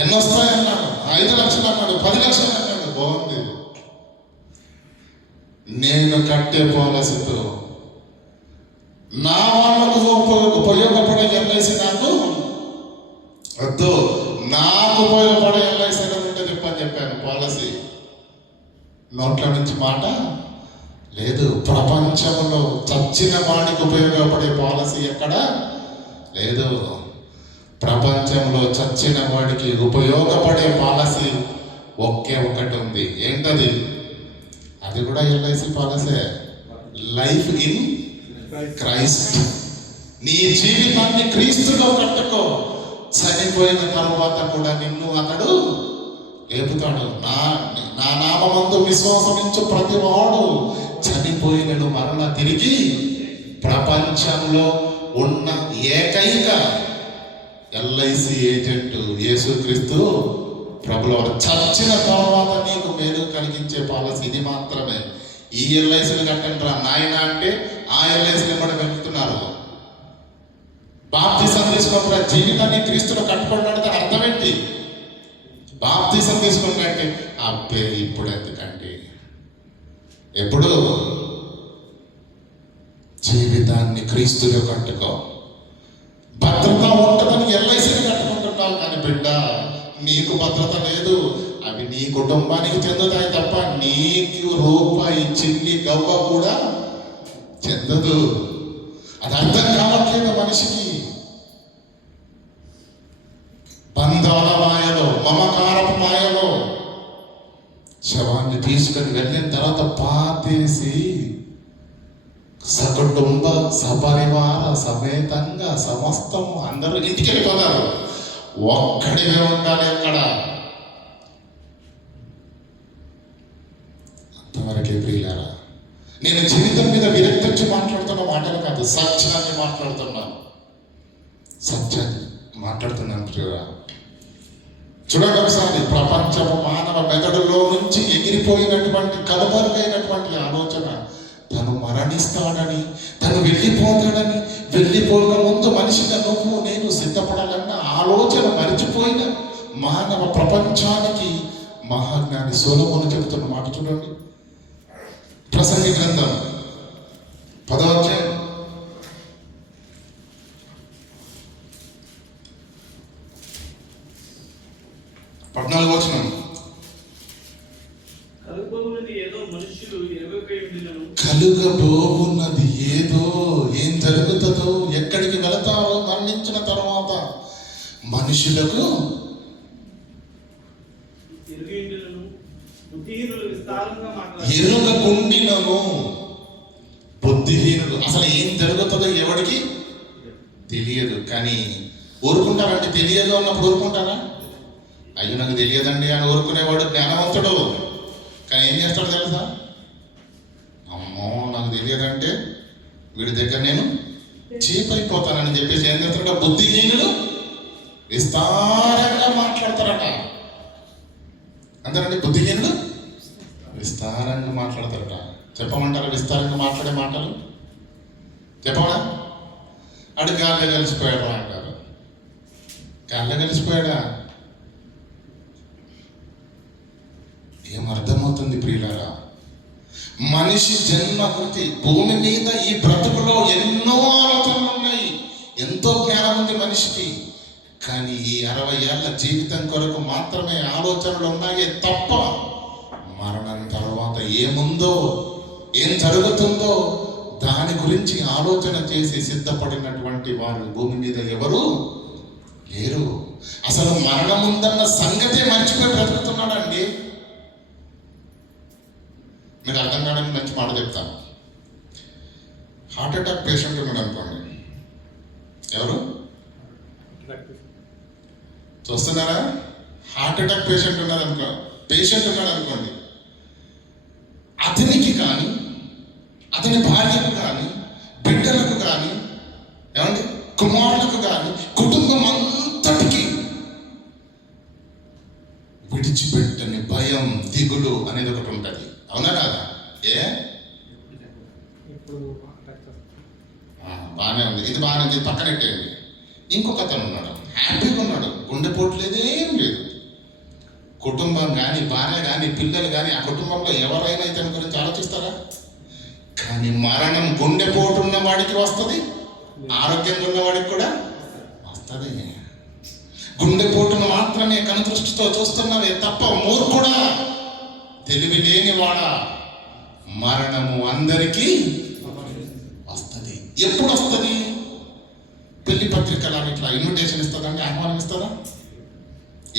ఎన్ని వస్తాయన్నాడు? 5 లక్షలు అన్నాడు, 10 లక్షలు అన్నాడు. బాగుంది. నేను కట్టే పాలసీతో నా వాళ్ళకు ఉపయోగపడే ఎల్ఐసి నాకు వద్దు, నాకు ఉపయోగపడే ఎల్ఐసి అనేది ఉంటే చెప్పాను. పాలసీ నోట్ల నుంచి మాట లేదు. ప్రపంచంలో చచ్చిన వాడికి ఉపయోగపడే పాలసీ ఎక్కడ లేదు. ప్రపంచంలో చచ్చిన వాడికి ఉపయోగపడే పాలసీ ఒకే ఒకటి ఉంది. ఏంటది? అది కూడా LIC policy, life in Christ. నీ జీవితాన్ని క్రీస్తులో కట్టుకో. చనిపోయిన తర్వాత కూడా నిన్ను అతడు లేపుతాడు. నా నామమందు విశ్వాసమించు ప్రతి వాడు చనిపోయినను మరలా తిరిగి, ప్రపంచంలో ఉన్న ఏకైక ఎల్ఐసి ఏజెంట్ యేసుక్రీస్తు ప్రభుల వారు. చచ్చిన తర్వాత నీకు మేలు కలిగించే పాలసీ ఇది మాత్రమే. ఈ ఎల్ఐసిని కట్టండి రా నాయన అంటే ఆ ఎల్ఐసిని కూడా వెళ్తున్నారు. బాప్తిసం తీసుకుంటారా, జీవితాన్ని క్రీస్తులో కట్టుకుంటాడు. దాని అర్థం ఏంటి? బాప్తిసం తీసుకుంటే అబ్బే ఇప్పుడు ఎందుకండి, ఎప్పుడు జీవితాన్ని క్రీస్తులో కట్టుకో. భద్రత ఉంటుందని ఎల్ఐసిని కట్టుకుంటున్నావు కానీ బిడ్డ, నీకు భద్రత లేదు. అవి నీ కుటుంబానికి చెందుతాయి తప్ప నీకు రూపాయి చిన్ని గవ్వ కూడా చెందదు. అది అర్థం కావట్లేదు మనిషికి. బంధాల మాయలో, మమకారపు మాయలో శవాన్ని తీసుకొని వెళ్ళిన తర్వాత పాతేసి సకుటుంబ సపరివార సమేతంగా సమస్తము అందరూ ఇంటికి వెళ్ళిపోతారు. ఒక్కడిగా ఉండాలి అక్కడ. అంతవరకే ప్రియులారా, నేను జీవితం మీద విరక్తి వచ్చి మాట్లాడుతున్న మాటలు కాదు, సత్యాన్ని మాట్లాడుతున్నాను. సత్యాన్ని మాట్లాడుతున్నాను ప్రియులారా. చూడండి ఒకసారి, ప్రపంచము మానవ మెదడులో నుంచి ఎగిరిపోయినటువంటి కనుమరుగైనటువంటి ఆలోచన, తను మరణిస్తాడని, తను వెళ్ళిపోతాడని, వెళ్ళిపోక ముందు మనిషిగా నువ్వు నేను సిద్ధపడాలన్న ఆలోచన మరిచిపోయిన మానవ ప్రపంచానికి మహాజ్ఞాని సొలొమోను చెబుతున్న మాట చూడండి. ప్రసంగి గ్రంథం 10వ అధ్యాయం 14వ వచనం. కలుగబోవున్నది ఏదో మనుష్యులు ఎరుగకై ఉండినను. కలుగబోవున్నది ఏదో, ఏం జరుగుతుందో, ఎక్కడికి వెళతారో మరణించిన తర్వాత మనుషులకు ఎరుగి ఉండినను. బుద్ధిహీనులు విస్తారంగా మాట్లాడారు. ఎరుగకుండినను. బుద్ధిహీనులు, అసలు ఏం జరుగుతుందో ఎవడికి తెలియదు. కానీ ఊరుకుంటారంటే తెలియదు అన్నప్పుడు ఊరుకుంటారా? అయ్యో నాకు తెలియదండి అని ఊరుకునేవాడు జ్ఞానవంతుడు. కానీ ఏం చేస్తాడు తెలుసా? అమ్మో నాకు తెలియదంటే వీడి దగ్గర నేను చీపైపోతానని చెప్పేసి ఏం చేస్తాడట? బుద్ధిహీనులు విస్తారంగా మాట్లాడతారట. అంతేనండి, బుద్ధిహీనులు విస్తారంగా మాట్లాడతారట. చెప్పమంటారా విస్తారంగా మాట్లాడే మాటలు? చెప్పమా? అడు గాల్లో కలిసిపోయాడు అంటారు. గాల్లో కలిసిపోయాడా? ఏం అర్థమవుతుంది ప్రియులారా? మనిషి జన్మకృతి భూమి మీద ఈ బ్రతుకులో ఎన్నో ఆలోచనలు ఉన్నాయి, ఎంతో జ్ఞానం ఉంది మనిషికి. కానీ ఈ 60 ఏళ్ల జీవితం కొరకు మాత్రమే ఆలోచనలు ఉన్నాయే తప్ప మరణం తర్వాత ఏముందో, ఏం జరుగుతుందో దాని గురించి ఆలోచన చేసి సిద్ధపడినటువంటి వారు భూమి మీద ఎవరు లేరు. అసలు మరణం ఉందన్న సంగతే మర్చిపోయి బ్రతుకుతున్నాడండి. మీరు అర్థం కావడానికి మంచి మాట చెప్తాను. హార్ట్ అటాక్ పేషెంట్ ఉన్నాడు అనుకోండి. ఎవరు చూస్తున్నారా? హార్ట్ అటాక్ పేషెంట్ ఉన్నాడు అనుకోండి. అతనికి కానీ, అతని భార్యకు కానీ, బిడ్డలకు కానీ, ఏమండి కుమారులకు కానీ, కుటుంబం అంతటికి విడిచిపెట్టని భయం, దిగులు అనేది ఒకటి ఉంటుంది. అవునా కాదా? బాగానే ఉంది, ఇది బాగానే ఉంది, పక్కనెట్టేయండి. ఇంకొక అతను ఉన్నాడు, హ్యాపీగా ఉన్నాడు, గుండెపోటు లేదేం లేదు. కుటుంబం కానీ, భార్య కానీ, పిల్లలు కానీ, ఆ కుటుంబంలో ఎవరైనా ఇతని గురించి ఆలోచిస్తారా? కానీ మరణం గుండెపోటు ఉన్న వాడికి వస్తుంది, ఆరోగ్యంగా ఉన్నవాడికి కూడా వస్తుంది. గుండెపోటును మాత్రమే కనుదృష్టితో చూస్తున్నవే తప్ప మూర్ఖుడా, తెలివి లేనివాడా, మరణము అందరికీ వస్తుంది. ఎప్పుడు వస్తుంది? పెళ్లి పత్రికలు ఇట్లా ఇన్విటేషన్ ఇస్తుందండి, ఆహ్వానం ఇస్తుందా?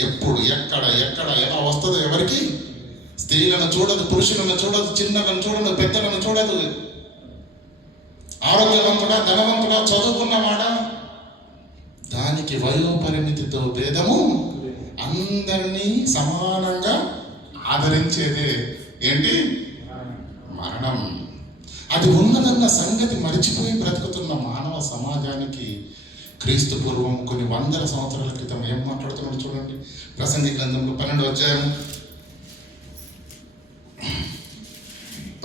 ఎప్పుడు, ఎక్కడ ఎలా వస్తుందో ఎవరికి? స్త్రీలను చూడదు, పురుషులను చూడదు, చిన్నలను చూడదు, పెద్దలను చూడదు. ఆరోగ్యవంతుడా, ధనవంతుడా, చదువుకున్నవాడా, దానికి వయోపరిమితితో భేదము, అందరినీ సమానంగా ఆదరించేదే ఏంటి? మరణం. అది ఉన్నదన్న సంగతి మరిచిపోయి బ్రతుకుతున్న మానవ సమాజానికి క్రీస్తు పూర్వం కొన్ని వందల సంవత్సరాల క్రితం ఏం మాట్లాడుతున్నాడు చూడండి. ప్రసంగి గ్రంథంలో 12వ అధ్యాయం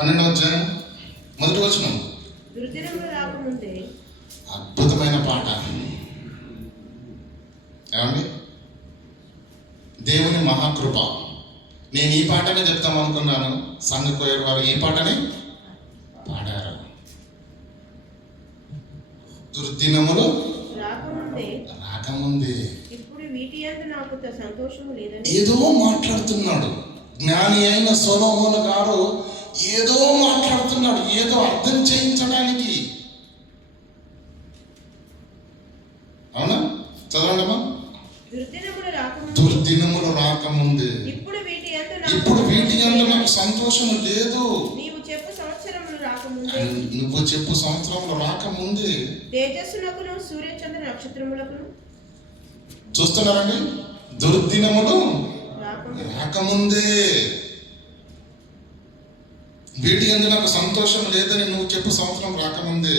1వ వచనం. దుర్దినములు రాకముందే. అద్భుతమైన పాట ఏమండి? దేవుని మహాకృప. నేను ఈ పాటనే చెప్తాం అనుకున్నాను, సంఘ కోయర్ వారు ఈ పాటనే పాడారు. దుర్దినములు రాకముందే. ఇప్పుడు వీటి యందు నాకు సంతోషము లేదని ఏదో మాట్లాడుతున్నాడు జ్ఞాని అయిన సొలొమోను గారు. ఏదో మాట్లాడుతున్నాడు, ఏదో అర్థం చేయించడానికి. అవునా? చదవండమ్మా. దుర్దినములు రాకముందే. ఇప్పుడు వీటి యందు నాకు సంతోషం లేదు. నువ్వు చెప్పు సంవత్సరములు రాకముందే. తేజస్సునకును సూర్య చంద్ర నక్షత్రములకును. చూస్తున్నారండి? దుర్దినములు రాకముందే. వీటి యందు నాకు సంతోషం లేదని నువ్వు చెప్పు సంవత్సరం రాకముందే.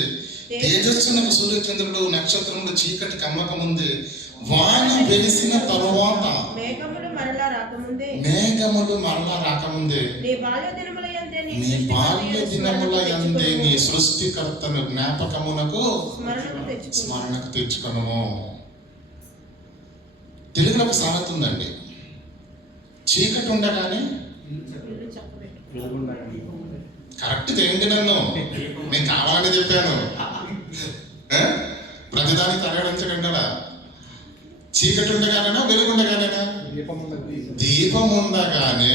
తేజస్సునకు సూర్యచంద్రుడు నక్షత్రములు చీకటి కమ్మకముందే వాన వెలిసిన తరువాత మేఘములు మరలా రాకముందే మేఘములు మరలా రాకముందే నీ బాల్య దినముల యందే నీ బాల్య దినముల యందే నీ సృష్టికర్తను జ్ఞాపకమునకు స్మరణకు తెచ్చుకొను. తెలుగులో ఒక సామెత ఉందండి, చీకటి ఉండగానే కరెక్ట్ చేయండి, నన్ను నేను కావాలని చెప్పాను. ప్రతిదానికి తరగడించకుండా చీకటి ఉండగానేనా వెలుగుండగానేనా? దీపం ఉండగానే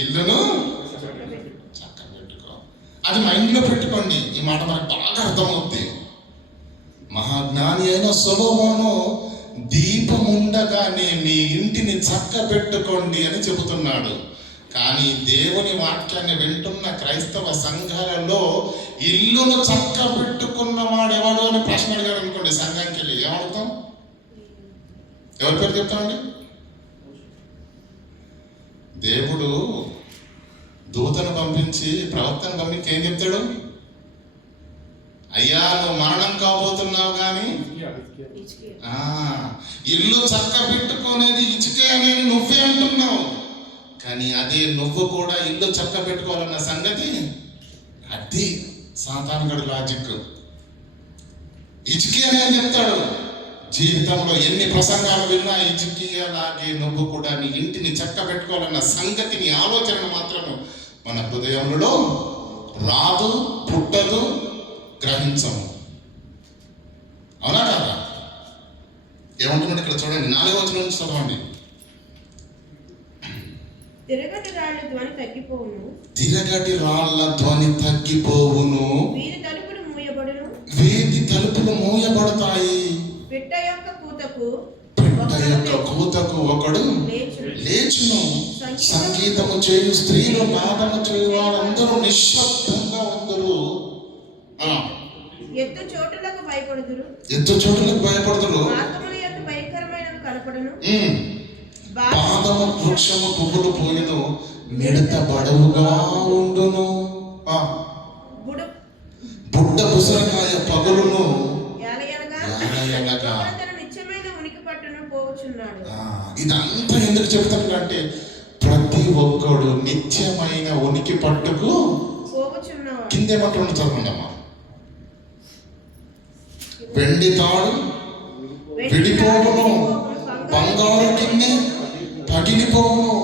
ఇల్లును చక్కబెట్టుకో. అది మైండ్లో పెట్టుకోండి. ఈ మాట మనకు బాగా అర్థమవుద్ది. మహాజ్ఞాని అయిన సొలొమోను దీపం ఉండగానే మీ ఇంటిని చక్కబెట్టుకోండి అని చెబుతున్నాడు. కానీ దేవుని వాక్యాన్ని వింటున్న క్రైస్తవ సంఘాలలో ఇల్లును చక్కబెట్టుకున్నవాడు ఎవడు అని ప్రశ్న అడిగాడు అనుకోండి, సంఘానికి వెళ్ళి ఏమడుగుతాం? ఎవరి పేరు చెప్తామండి? దేవుడు దూతను పంపించి ప్రవక్తను పంపించి ఏం చెప్తాడు? అయ్యా నువ్వు మరణం కాబోతున్నావు, కానీ ఇల్లు చక్క పెట్టుకునేది ఇటుకే అనేది నువ్వే అంటున్నావు. కానీ అదే నువ్వు కూడా ఇల్లు చక్క పెట్టుకోవాలన్న సంగతి అది సాతానుగడు లాజిక్. ఇటుకే అని చెప్తాడు. జీవితంలో ఎన్ని ప్రసంగాలు విన్నా ఇటుకలాగే నువ్వు కూడా నీ ఇంటిని చక్క పెట్టుకోవాలన్న సంగతిని ఆలోచన మాత్రము మన హృదయంలో రాదు, పుట్టదు, గ్రహించము. అవునా కదా? ఏమంటున్నాడు ఇక్కడ చూడండి, 4వ వచనం నుంచి చదవండి. తిరగటి రాళ్ళ ధ్వని తగ్గిపోవును, తిరగటి రాళ్ళ ధ్వని తగ్గిపోవును, వీధి తలుపులు మూయబడును, వీధి తలుపులు మూయబడతాయి, పిట్ట యొక్క కూతకు ఒకడు లేచును, సంగీతము చేయు స్త్రీలు నాదము చేయు వారందరూ నిశ్శబ్దంగా ఉందరు, ఎత్తు చోటులకు భయపడుదురు, మార్గముల యందు భయంకరమైనవి కనపడును, పాదము వృక్షము పువ్వులు పోయిను, మిడత బడవుగా ఉండును, బుడ్డ బుసరకాయ పగులును, ఇదంతా ఎందుకు చెప్తానంటే ప్రతి ఒక్కడు నిత్యమైన ఉనికి పట్టుకు కిందేమంటున్నాడు చదవండమ్మా. వెండి తాడు విడిపోవును, బంగారు గిన్నె పగిలిపోవును,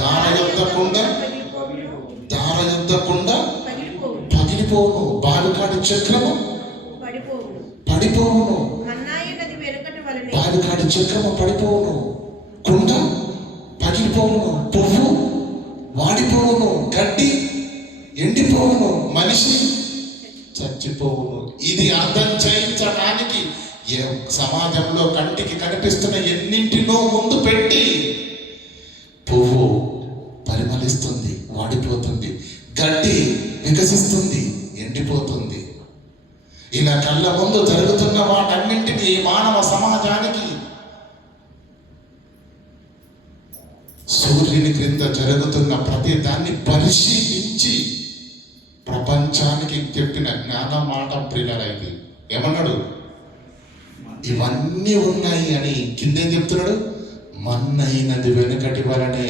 దార యొద్దకుండా పగిలిపోవును, బాలుకాడి చక్రము పడిపోవును, బాలుకాడి చక్రము పడిపోవును, కుండ పగిలిపోవును, పువ్వు వాడిపోవును, గడ్డి ఎండిపోవును, మనిషి చచ్చిపోవును. ఇది అర్థం చేయించడానికి సమాజంలో కంటికి కనిపిస్తున్న ఎన్నింటినో ముందు పెట్టి పువ్వు పరిమళిస్తుంది, వాడిపోతుంది, గడ్డి వికసిస్తుంది, ఎండిపోతుంది. ఇలా కళ్ళ ముందు జరుగుతున్న వాటన్నింటినీ మానవ సమాజానికి సూర్యుని క్రింద జరుగుతున్న ప్రతి దాన్ని పరిశీలించి ప్రపంచానికి చెప్పిన జ్ఞాన మాట ప్రియులైంది. ఏమన్నాడు? ఇవన్నీ ఉన్నాయి అని కిందేం చెప్తున్నాడు? మన్నైనది వెనుకటి వలనే.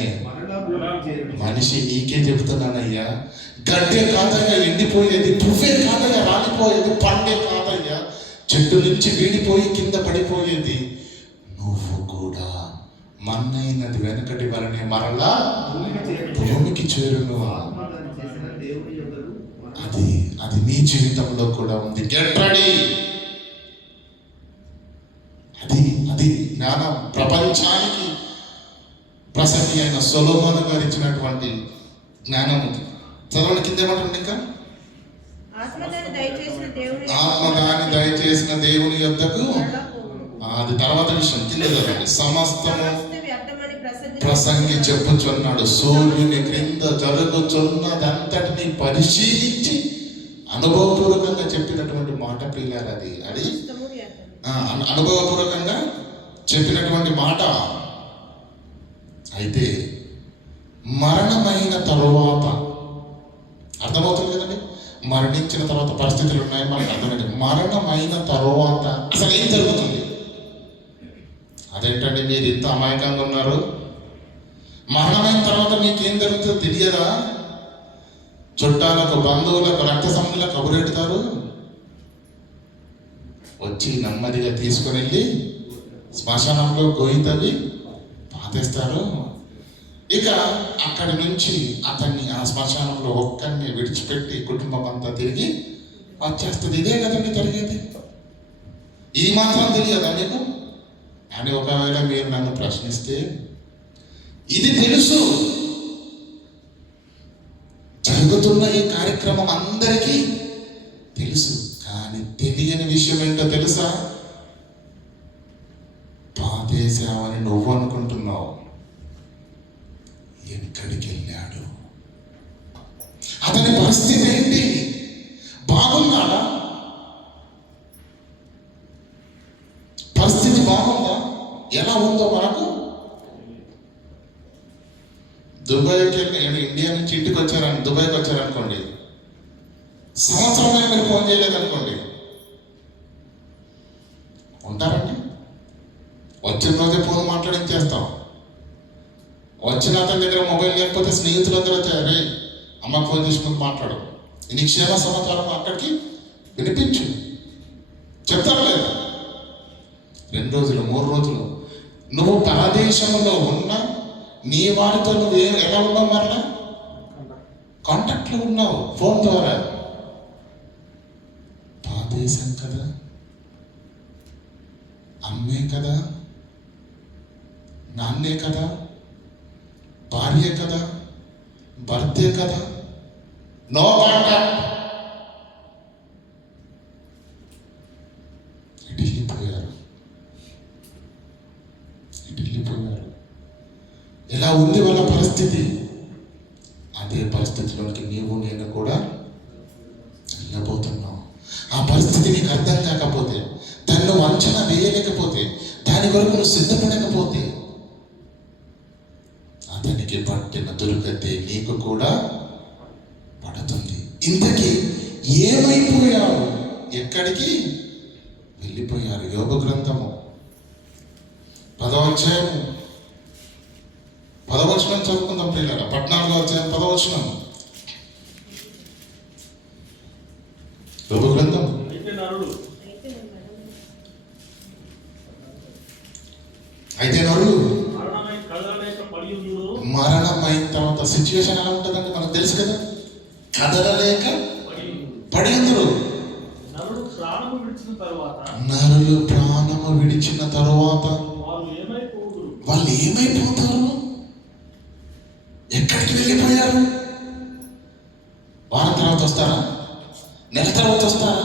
మనిషి నీకే చెప్తున్నానయ్యా, గడ్డే కాదయ్యా ఎండిపోయేది, పువ్వే కాదయ్యా రాలిపోయేది, పండే కాదయ్యా చెట్టు నుంచి వీడిపోయి కింద పడిపోయేది, నువ్వు కూడా మన్నైనది వెనుకటి వలనే మరలా భూమికి చేరును. అది నీ జీవితంలో కూడా ఉంది. Get ready. అది జ్ఞానం. ప్రపంచానికి ప్రసక్తి అయిన సొలొమోను గారు ఇచ్చినటువంటి జ్ఞానం. చదవండి కింద ఏమంటుంది ఇంకా? ఆత్మదాని దయచేసిన దేవుని యొద్దకు. అది తర్వాత విషయం, కింద చదవండి. సమస్తము ప్రసంగి చెప్పుచున్నాడు, సూర్యుని క్రింద జరుగుచున్నదంతటిని పరిశీలించి అనుభవపూర్వకంగా చెప్పినటువంటి మాట ప్రియులారా. అది అనుభవపూర్వకంగా చెప్పినటువంటి మాట. అయితే మరణమైన తరువాత అర్థమవుతుంది కదండి, మరణించిన తర్వాత పరిస్థితులు ఉన్నాయి మనకు అర్థమైంది. మరణమైన తరువాత అసలు ఏం జరుగుతుంది? అదేంటండి మీరు ఇంత అమాయకంగా ఉన్నారు? మరణమైన తర్వాత మీకేం జరుగుతుందో తెలియదా? చుట్టాలకు, బంధువులకు, రక్త సంబంధులకు కబురెడతారు, వచ్చి నెమ్మదిగా తీసుకుని వెళ్ళి శ్మశానంలో గోయి తవ్వి పాతేస్తారు. ఇక అక్కడి నుంచి అతన్ని ఆ శ్మశానంలో ఒక్కరిని విడిచిపెట్టి కుటుంబం అంతా తిరిగి వచ్చేస్తుంది. ఇదే కదండి జరిగేది. ఈ మాత్రం తెలియదా మీకు అని ఒకవేళ మీరు నన్ను ప్రశ్నిస్తే, ఇది తెలుసు, జరుగుతున్న ఈ కార్యక్రమం అందరికీ తెలుసు. కానీ తెలియని విషయం ఏంటో తెలుసా? పాతేశావని నువ్వు అనుకుంటున్నావు, ఎక్కడికి వెళ్ళాడు? అతని పరిస్థితి ఏంటి? బాగున్నాడా? పరిస్థితి బాగుందా? ఎలా ఉందో మనకు దుబాయ్కి వెళ్ళి, నేను ఇండియా నుంచి ఇంటికి వచ్చారని దుబాయ్కి వచ్చారనుకోండి, సంవత్సరమైన మీరు ఫోన్ చేయలేదనుకోండి, ఉంటారండి? వచ్చిన రోజే ఫోన్ మాట్లాడించేస్తాం. వచ్చిన అతని దగ్గర మొబైల్ లేకపోతే స్నేహితులందరూ వచ్చారు, రే అమ్మకు ఫోన్ చేసుకుని మాట్లాడు, నీ క్షేమ సమాచారం అక్కడికి వినిపించు, చెప్తారు లేదా? 2 రోజులు 3 రోజులు నువ్వు పరదేశంలో ఉన్న నీ వారితో నువ్వు ఎలా ఉన్నావు? మరలా కాంటాక్ట్లో ఉన్నావు ఫోన్ ద్వారా. పాదేశం కదా, అమ్మే కదా, నాన్నే కదా, భార్యే కదా, భర్తే కదా, నో కాంటాక్ట్. ఇటు వెళ్ళిపోయారు. ఎలా ఉంది వాళ్ళ పరిస్థితి? అదే పరిస్థితిలోకి నీవు నేను కూడా వెళ్ళబోతున్నాం. ఆ పరిస్థితి నీకు అర్థం కాకపోతే, దాన్ని నువ్వు అంచనా వేయలేకపోతే, దాని వరకు నువ్వు సిద్ధపడకపోతే, అతనికి పట్టిన దుర్గతి నీకు కూడా పడుతుంది. ఇంతకీ ఏమైపోయారు? ఎక్కడికి వెళ్ళిపోయారు? యోబు గ్రంథము 10వ అధ్యాయము 10వ వచనం చదువుకుందాం ప్రియులారా. 14వ అధ్యాయం 10వ వచనం. యోబు గ్రంథం. అయితే నరుడు మరణమైన తర్వాత సిచ్యువేషన్ ఎలా ఉంటుందంటే మనకు తెలుసు కదా. కదలలేక పడియుందురు. నరులు ప్రాణము విడిచిన తరువాత వాళ్ళు ఏమైపోతారు? ఎక్కడికి వెళ్ళిపోయారు? వారం తర్వాత వస్తారా? నెల తర్వాత వస్తారా?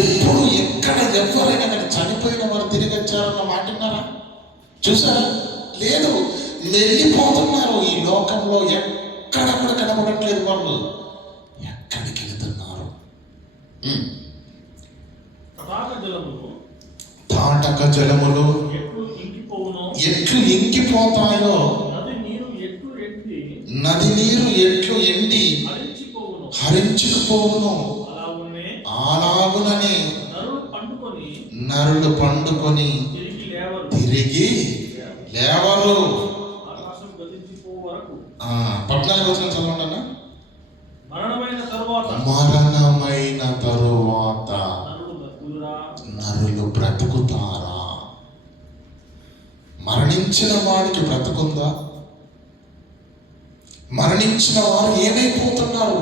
ఎప్పుడు ఎక్కడ ఎవరైనా కానీ చనిపోయిన వారు తిరిగి వచ్చారన్న మాట విన్నారా? చూసారా? లేదు, వెళ్ళిపోతున్నారు. ఈ లోకంలో ఎక్కడ కూడా కనబడట్లేదు. వాళ్ళు ఎక్కడికి వెళ్తున్నారు? తాటక జలములు ఎట్లు ఇంకిపోతాయో, నది నీరు ఎట్లు ఎండి హరించుకుపోవును, అలాగుననే నరులు పండుకొని తిరిగి లేవరు. 14వ వచనం చదవండి అన్న. మరణమైన తరువాత నరులు బ్రతుకుతారా? మరణించిన వాడికి బ్రతుకుందా? మరణించిన వారు ఏమైపోతున్నారు?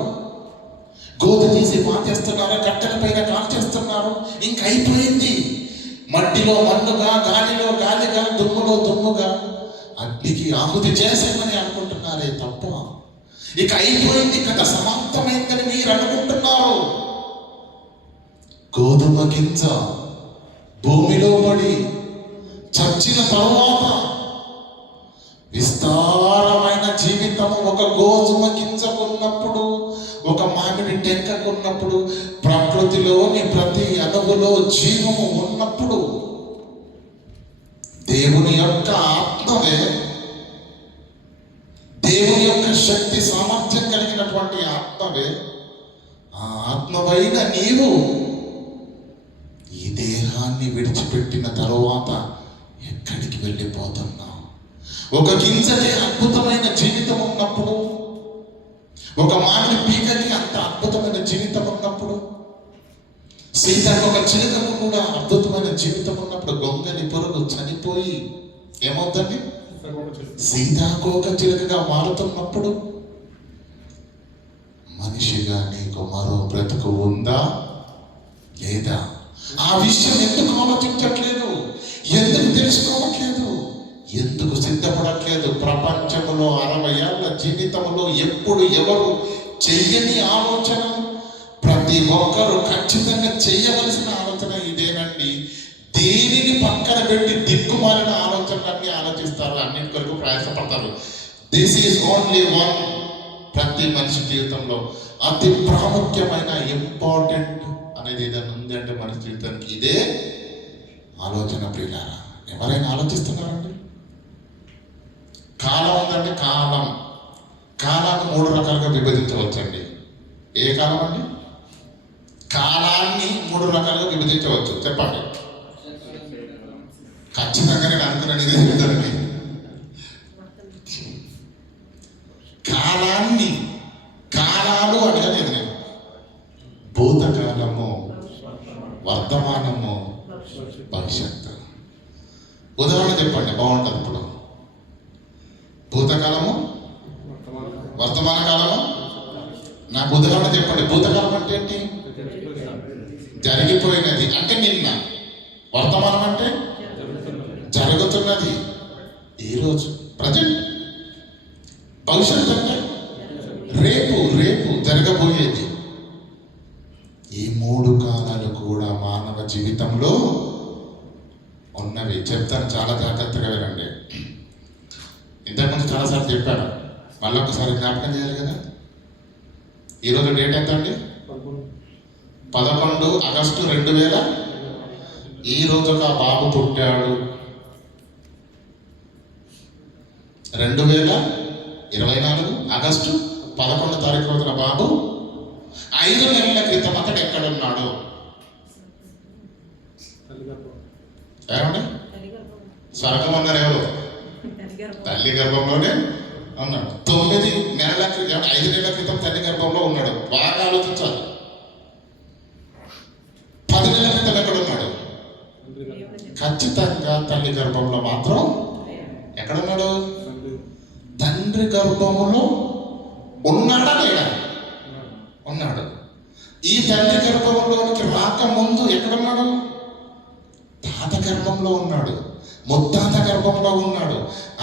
గోధు తీసి పాతేస్తున్నారు, కట్టెల పైన కాల్చేస్తున్నారు. ఇంక అయిపోయింది. మట్టిలో మన్నుగా, గాలిలో గాలిగా, దుమ్ములో దుమ్ముగా అగ్నికి ఆహుతి చేసామని అనుకుంటున్నారే తప్ప ఇక అయిపోయింది, కథ సమాప్తమైందని మీరు అనుకుంటున్నారు. గోధుమ గింజ భూమిలో పడి చచ్చిన తరువాత విస్తారమైన జీవితము ఒక గోధుమ గింజకున్నప్పుడు, ఒక మామిడి టెంకకున్నప్పుడు, ప్రకృతిలోని ప్రతి అణువులో జీవము ఉన్నప్పుడు, దేవుని యొక్క ఆత్మవే, దేవుని యొక్క శక్తి సామర్థ్యం కలిగినటువంటి ఆత్మవే, ఆ ఆత్మవైన నీవు ఈ దేహాన్ని విడిచిపెట్టిన తరువాత ఎక్కడికి వెళ్ళిపోతున్నాం? ఒక గింజకి అద్భుతమైన జీవితం ఉన్నప్పుడు, ఒక మామిడి పీకకి అంత అద్భుతమైన జీవితం ఉన్నప్పుడు, సీతాకోక చిలుకకు కూడా అద్భుతమైన జీవితం ఉన్నప్పుడు, గొంగలి పురుగు చనిపోయి ఏమవుతుంది? సీతాకోక చిలుకగా మారుతున్నప్పుడు, మనిషిగా నీకు మరో బ్రతుకు ఉందా లేదా? ఆ విషయం ఎందుకు ఆలోచించట్లేదు? ఎందుకు తెలుసుకోవట్లేదు? ఎందుకు సిద్ధపడట్లేదు? ప్రపంచంలో 60 ఏళ్ల జీవితంలో ఎప్పుడు ఎవరు చెయ్యని ఆలోచన, ప్రతి ఒక్కరూ ఖచ్చితంగా చేయవలసిన ఆలోచన ఇదేనండి. దేనిని పక్కన పెట్టి దిక్కుమాలిన ఆలోచనలన్నీ ఆలోచిస్తారు, అన్నింటి కొరకు ప్రయాసపడతారు. This is only one. ప్రతి మనిషి జీవితంలో అతి ప్రాముఖ్యమైన ఇంపార్టెంట్ అనేది ఏదైనా ఉంది అంటే మనిషి జీవితానికి ఇదే ఆలోచన. ప్రియులారా, ఎవరైనా ఆలోచిస్తున్నారండి? కాలం ఉందంటే కాలాన్ని 3 రకాలుగా విభజించవచ్చండి. ఏ కాలం అండి? కాలాన్ని 3 రకాలుగా విభజించవచ్చు. చెప్పండి. ఖచ్చితంగా నేను అనుకున్నాను ఇదే చెప్తానండి. కాలాలు అడగలేదు నేను. భూతకాలము, వర్తమానము, భవిష్యత్తు. ఉదాహరణ చెప్పండి, బాగుంటుంది. ఇప్పుడు భూతకాలము, వర్తమాన కాలము. నాకు ఉదాహరణ చెప్పండి. భూతకాలం అంటే ఏంటి? జరిగిపోయినది అంటే నిన్న. వర్తమానం అంటే జరుగుతున్నది ఈరోజు, ప్రజెంట్. భవిష్యత్తు అంటే రేపు జరగబోయేది. ఈ 3 కాలాలు కూడా మానవ జీవితంలో ఉన్నవి. చెప్తాను, చాలా జాగ్రత్తగా వినండి. ఇంతకుముందు చాలాసార్లు చెప్పాను, మళ్ళీ ఒకసారి జ్ఞాపకం చేయాలి కదా. ఈరోజు డేట్ ఎంత అండి? 11 ఆగస్టు 2000. ఈ రోజు ఒక బాబు పుట్టాడు. 2024 ఆగస్టు 11 తారీఖు రోజున బాబు 5 నెలల క్రితం అతడు ఎక్కడున్నాడు? ఏమండి? స్వర్గం అన్నారు ఎవరు? తల్లి గర్భంలోనే ఉన్నాడు. 9 నెలల క్రితం, 5 నెలల క్రితం తల్లి గర్భంలో ఉన్నాడు. బాగా ఆలోచించాలి. 10 నెలల క్రితం ఎక్కడున్నాడు? ఖచ్చితంగా తల్లి గర్భంలో మాత్రం ఎక్కడున్నాడు? తండ్రి గర్భములో ఉన్నాడా లేడా? ఉన్నాడు. ఈ తండ్రి గర్భంలోనికి రాకముందు ఎక్కడున్నాడు? తాత గర్భంలో ఉన్నాడు, ముత్తాత గర్భంలో ఉన్నాడు.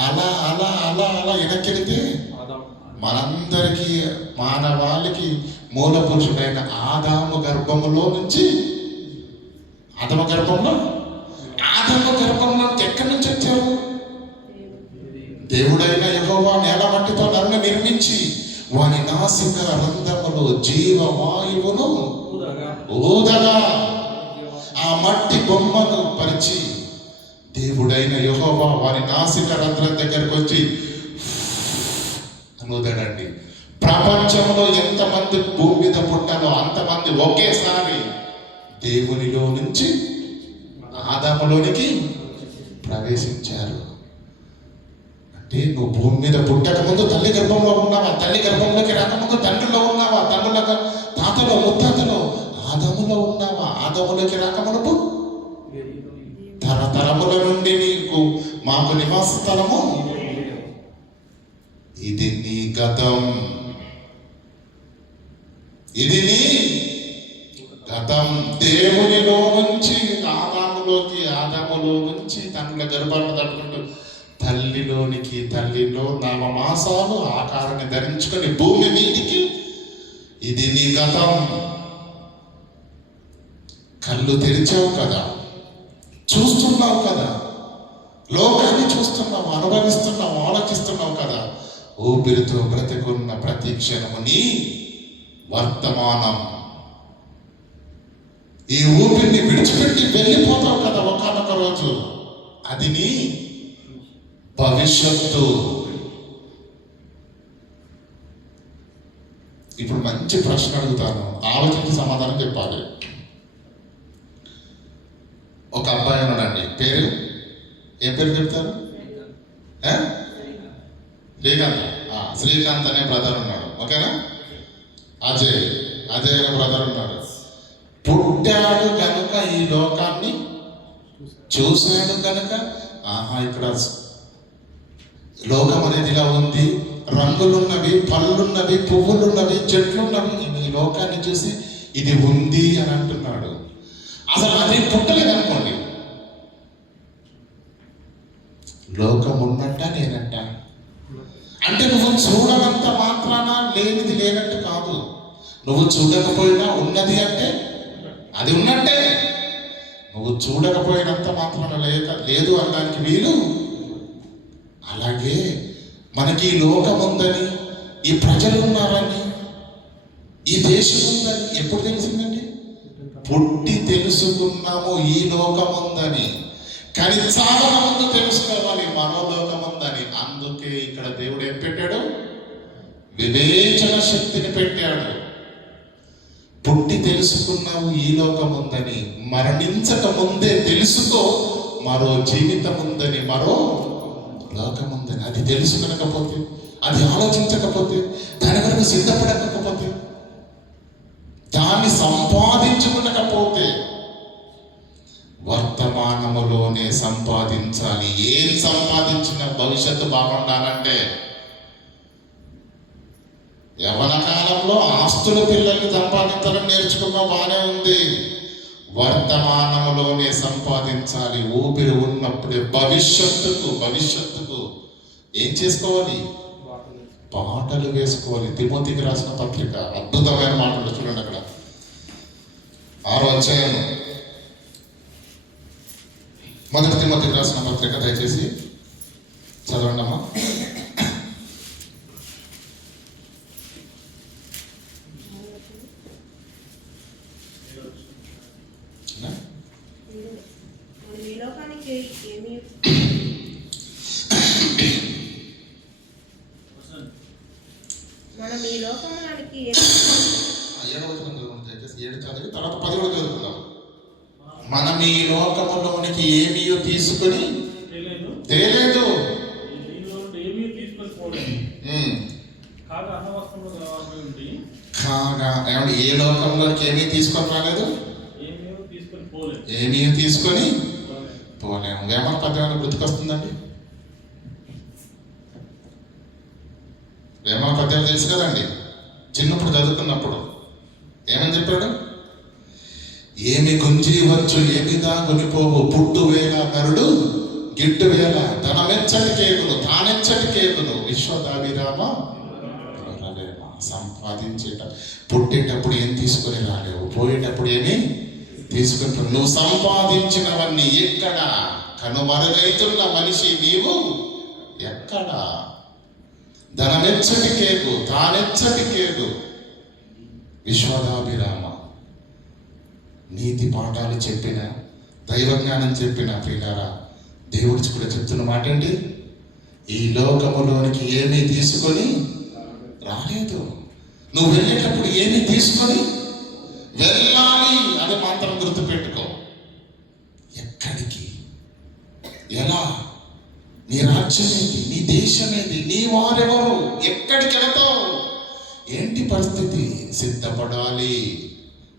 అలా అలా అలా అలా వెనక్కెళితే మనందరికీ, మానవాళికి మూల పురుషుడైన ఆదాము గర్భములో నుంచి, ఆదాము గర్భంలోకి ఎక్కడి నుంచి వచ్చారు? దేవుడైన యెహోవా నేల మట్టితో నన్ను నిర్మించి వాని నాసిక రంధ్రములో జీవవాయువును ఊదగా ఆ మట్టి బొమ్మను పరిచి దేవుడైన యెహోవా వారి నాసిక రంధ్రం దగ్గరకు వచ్చి ఊదాడండి. ప్రపంచంలో ఎంతమంది భూమి మీద పుట్టాలో అంతమంది ఒకేసారి దేవునిలో నుంచి ఆదాములోనికి ప్రవేశించారు. అంటే నువ్వు భూమి మీద పుట్టక ముందు తల్లి గర్భంలో ఉన్నావా? తల్లి గర్భంలోకి రాకముందు తండ్రిలో ఉన్నావా? తండ్రుల తాతలో ముత్తాతలో ఆదాములో ఉన్నావా? ఆదాములోకి రాకమునుపు తరతరముల నుండి నీకు మాకు నివాస స్థలము. ఇది నీ గతం, ఇది నీ గతం. దేవునిలో నుంచి ఆదాములో నుంచి తండ్రుల గర్భాలను తట్టుకుంటూ తల్లిలోనికి, తల్లిలో నవమాసాలు ఆకారాన్ని ధరించుకొని భూమి మీదికి. ఇది నీ గతం. కళ్ళు తెరిచావు కదా, చూస్తున్నావు కదా, లోకాన్ని చూస్తున్నావు, అనుభవిస్తున్నావు, ఆలోచిస్తున్నావు కదా. ఊపిరితో బ్రతికున్న ప్రతి క్షణము నీ వర్తమానం. ఈ ఊపిరిని విడిచిపెట్టి వెళ్ళిపోతావు కదా ఒకానొక రోజు, అది నీ భవిష్యత్తు. ఇప్పుడు మంచి ప్రశ్న అడుగుతాను, ఆలోచించి సమాధానం చెప్పాలి. ఒక అబ్బాయి ఉన్నాడండి, పేరు ఏం పేరు చెప్తారు? శ్రీకాంత్. శ్రీకాంత్ అనే బ్రదర్ ఉన్నాడు, ఓకేనా? అజయ్ అనే బ్రదర్ ఉన్నాడు. పుట్టాడు కనుక ఈ లోకాన్ని చూశాడు కనుక ఇక్కడ లోకం అనేది ఇలా ఉంది, రంగులున్నవి, పళ్ళున్నవి, పువ్వులున్నవి, చెట్లున్నవి, ఈ లోకాన్ని చూసి ఇది ఉంది అని అంటున్నాడు. అసలు అది పుట్టలేదు అనుకోండి, లోకం ఉన్నట్ట నేనంట. అంటే నువ్వు చూడనంత మాత్రాన లేనిది లేనట్టు కాదు. నువ్వు చూడకపోయినా ఉన్నది అంటే అది ఉన్నట్టే. నువ్వు చూడకపోయినంత మాత్రాన లేదు అనడానికి వీలు. అలాగే మనకి ఈ లోకం ఉందని, ఈ ప్రజలు ఉన్నారని, ఈ దేశం ఉందని ఎప్పుడు తెలిసిందండి? పుట్టి తెలుసుకున్నాము ఈ లోకం ఉందని. కానీ చాలా ముందు తెలుసుకోవాలి మరో లోకం ఉందని. అందుకే ఇక్కడ దేవుడు ఏం పెట్టాడు? వివేచన శక్తిని పెట్టాడు. పుట్టి తెలుసుకున్నావు ఈ లోకం ఉందని, మరణించక ముందే తెలుసుకో మరో జీవితం ఉందని, మరో లోకం ఉందని. అది తెలుసుకునకపోతే, అది ఆలోచించకపోతే, దాని వరకు సిద్ధపడకపోతే, దాన్ని సంపాదించుకునకపోతే, వర్తమానములోనే సంపాదించాలి. ఏం సంపాదించిన భవిష్యత్తు బాగుండాలంటే, యవన కాలంలో ఆస్తుల పిల్లల్ని సంపాదించడం నేర్చుకున్నా బాగానే ఉంది. వర్తమానంలోనే సంపాదించాలి. ఊపిరి ఉన్నప్పుడే భవిష్యత్తుకు ఏం చేసుకోవాలి? పాటలు వేసుకోవాలి. తిమోతికి రాసిన పత్రిక అద్భుతమైన మాటలు చూడండి. అక్కడ 6వ అధ్యాయం 1 తిమోతికి రాసిన పత్రిక దయచేసి చదవండి అమ్మా. ఈ లోకానికి ఏమి మనం ఈ లోకానికి 7 చదివి తర్వాత 10 కూడా చదువుకుందాం. మనం ఈ లోకములోనికి ఏమీ తీసుకుని తేలేదు, కాగా ఏ లోకంలోకి ఏమీ తీసుకొని రాలేదు, ఏమీ తీసుకొని పోలేము. వేమన పద్యం గుర్తుకొస్తుందండి. వేమన పద్యం తెలుసు కదండి, చిన్నప్పుడు చదువుకున్నప్పుడు ఏమని చెప్పాడు? ఏమి గుంజీవచ్చు ఏమి దాగునిపోవు, పుట్టు వేళ నరుడు గిట్టు వేళ ధనమెచ్చటి కేకును తానెచ్చటి కేకును విశ్వదాభిరామ. సంపాదించేట పుట్టేటప్పుడు ఏం తీసుకొని రాలేవు, పోయేటప్పుడు ఏమి తీసుకుంటావు. నువ్వు సంపాదించినవన్నీ ఎక్కడ? కనుమరుగైతున్న మనిషి నీవు ఎక్కడ? ధనమెచ్చటి కేకు తానెచ్చటి కేకు విశ్వదాభిరామ. నీతి పాఠాలు చెప్పిన, దైవజ్ఞానం చెప్పిన ప్రియులారా, దేవుడు కూడా చెప్తున్న మాట ఏంటి? ఈ లోకములోనికి ఏమీ తీసుకొని రాలేదు. నువ్వు వెళ్ళేటప్పుడు ఏమీ తీసుకొని వెళ్ళాలి అని మాత్రం గుర్తుపెట్టుకో. ఎక్కడికి, ఎలా, నీ రాజ్యం ఏంటి, నీ దేశం ఏంటి, నీ వారెవరు, ఎక్కడికి వెళతావు, ఏంటి పరిస్థితి? సిద్ధపడాలి.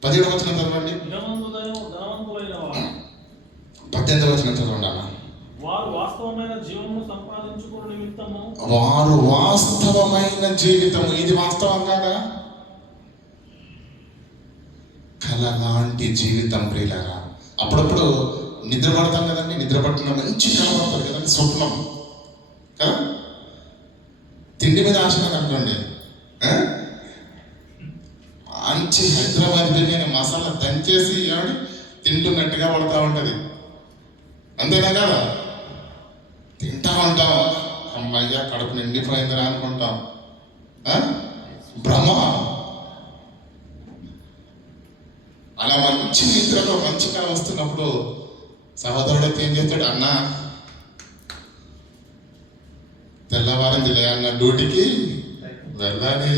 17వ వచనం చదవండి. 18వ వచనం చదవండి అన్న. వారు వాస్తవమైన జీవము సంపాదించుకునే నిమిత్తము, వారు వాస్తవమైన జీవితము. ఇది వాస్తవం కాదా? కళ లాంటి జీవితం ప్రియులారా. అప్పుడప్పుడు నిద్ర పడతాం కదండి, నిద్ర పట్టిన మంచి కళ పడతారు కదండి, స్వప్నం కదా. తిండి మీద ఆశ అనుకోండి, మంచి హైదరాబాద్ బిర్యానీ మసాలా దంచేసి ఏమంటే తింటున్నట్టుగా పడతా ఉంటుంది. అంతేనా కదా? తింటా ఉంటాం, అమ్మయ్య కడుపు నిండిపోయిందిరా అనుకుంటాం. భ్రమ. అలా మంచి నిద్రలో మంచి కళ వస్తున్నప్పుడు సహోదరుడు ఏం చేస్తాడు? అన్న తెల్లవారింది లే అన్న, డ్యూటీకి వెళ్ళాలి.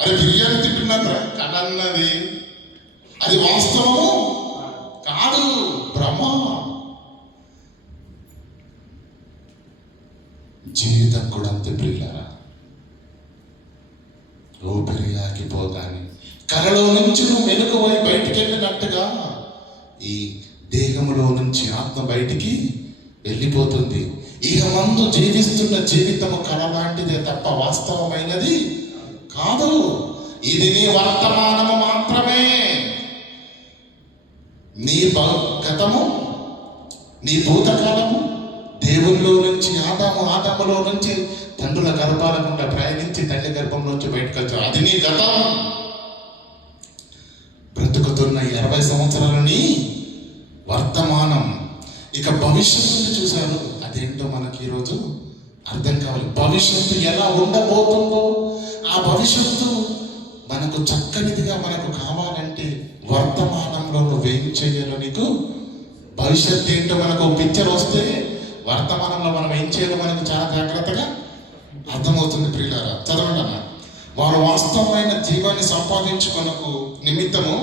అరే బిర్యానీ తింటున్నారా? కళ అన్నది అది వాస్తవము కాదు, భ్రమ. జీవితం కూడా అంతే ప్రియులారా. ఊపిరి ఆగిపోగానే కలలో నుంచి నువ్వు వెనుకబోయి బయటికి వెళ్ళినట్టుగా ఈ దేహంలో నుంచి ఆత్మ బయటికి వెళ్ళిపోతుంది. ఇక ముందు జీవిస్తున్న జీవితము కళ లాంటిదే తప్ప వాస్తవమైనది కాదు. ఇది నీ వర్తమానము మాత్రమే. నీ గతము, నీ భూతకాలము దేవుల్లో నుంచి ఆదాములో నుంచి తండ్రుల గర్భాల గుండా ప్రయాణించి తల్లి గర్భం నుంచి బయటకు వచ్చావు. అది నీ గతం. బ్రతుకుతున్న 20 సంవత్సరాలు నీ వర్తమానం. ఇక భవిష్యత్తుని చూశారు. అదేంటో మనకి ఈరోజు అర్థం కావాలి. భవిష్యత్తు ఎలా ఉండబోతుందో, ఆ భవిష్యత్తు మనకు చక్కనిదిగా మనకు కావాలంటే వర్తమానంలో నువ్వేం చేయాలో నీకు భవిష్యత్తు ఏంటో మనకు పిక్చర్ వస్తే వర్తమానంలో మనం ఏం చేయాలో మనకు చాలా జాగ్రత్తగా అర్థమవుతుంది. ప్రియులారా, చదవండి అన్న. వారు వాస్తవమైన జీవాన్ని సంపాదించుకొనకు నిమిత్తము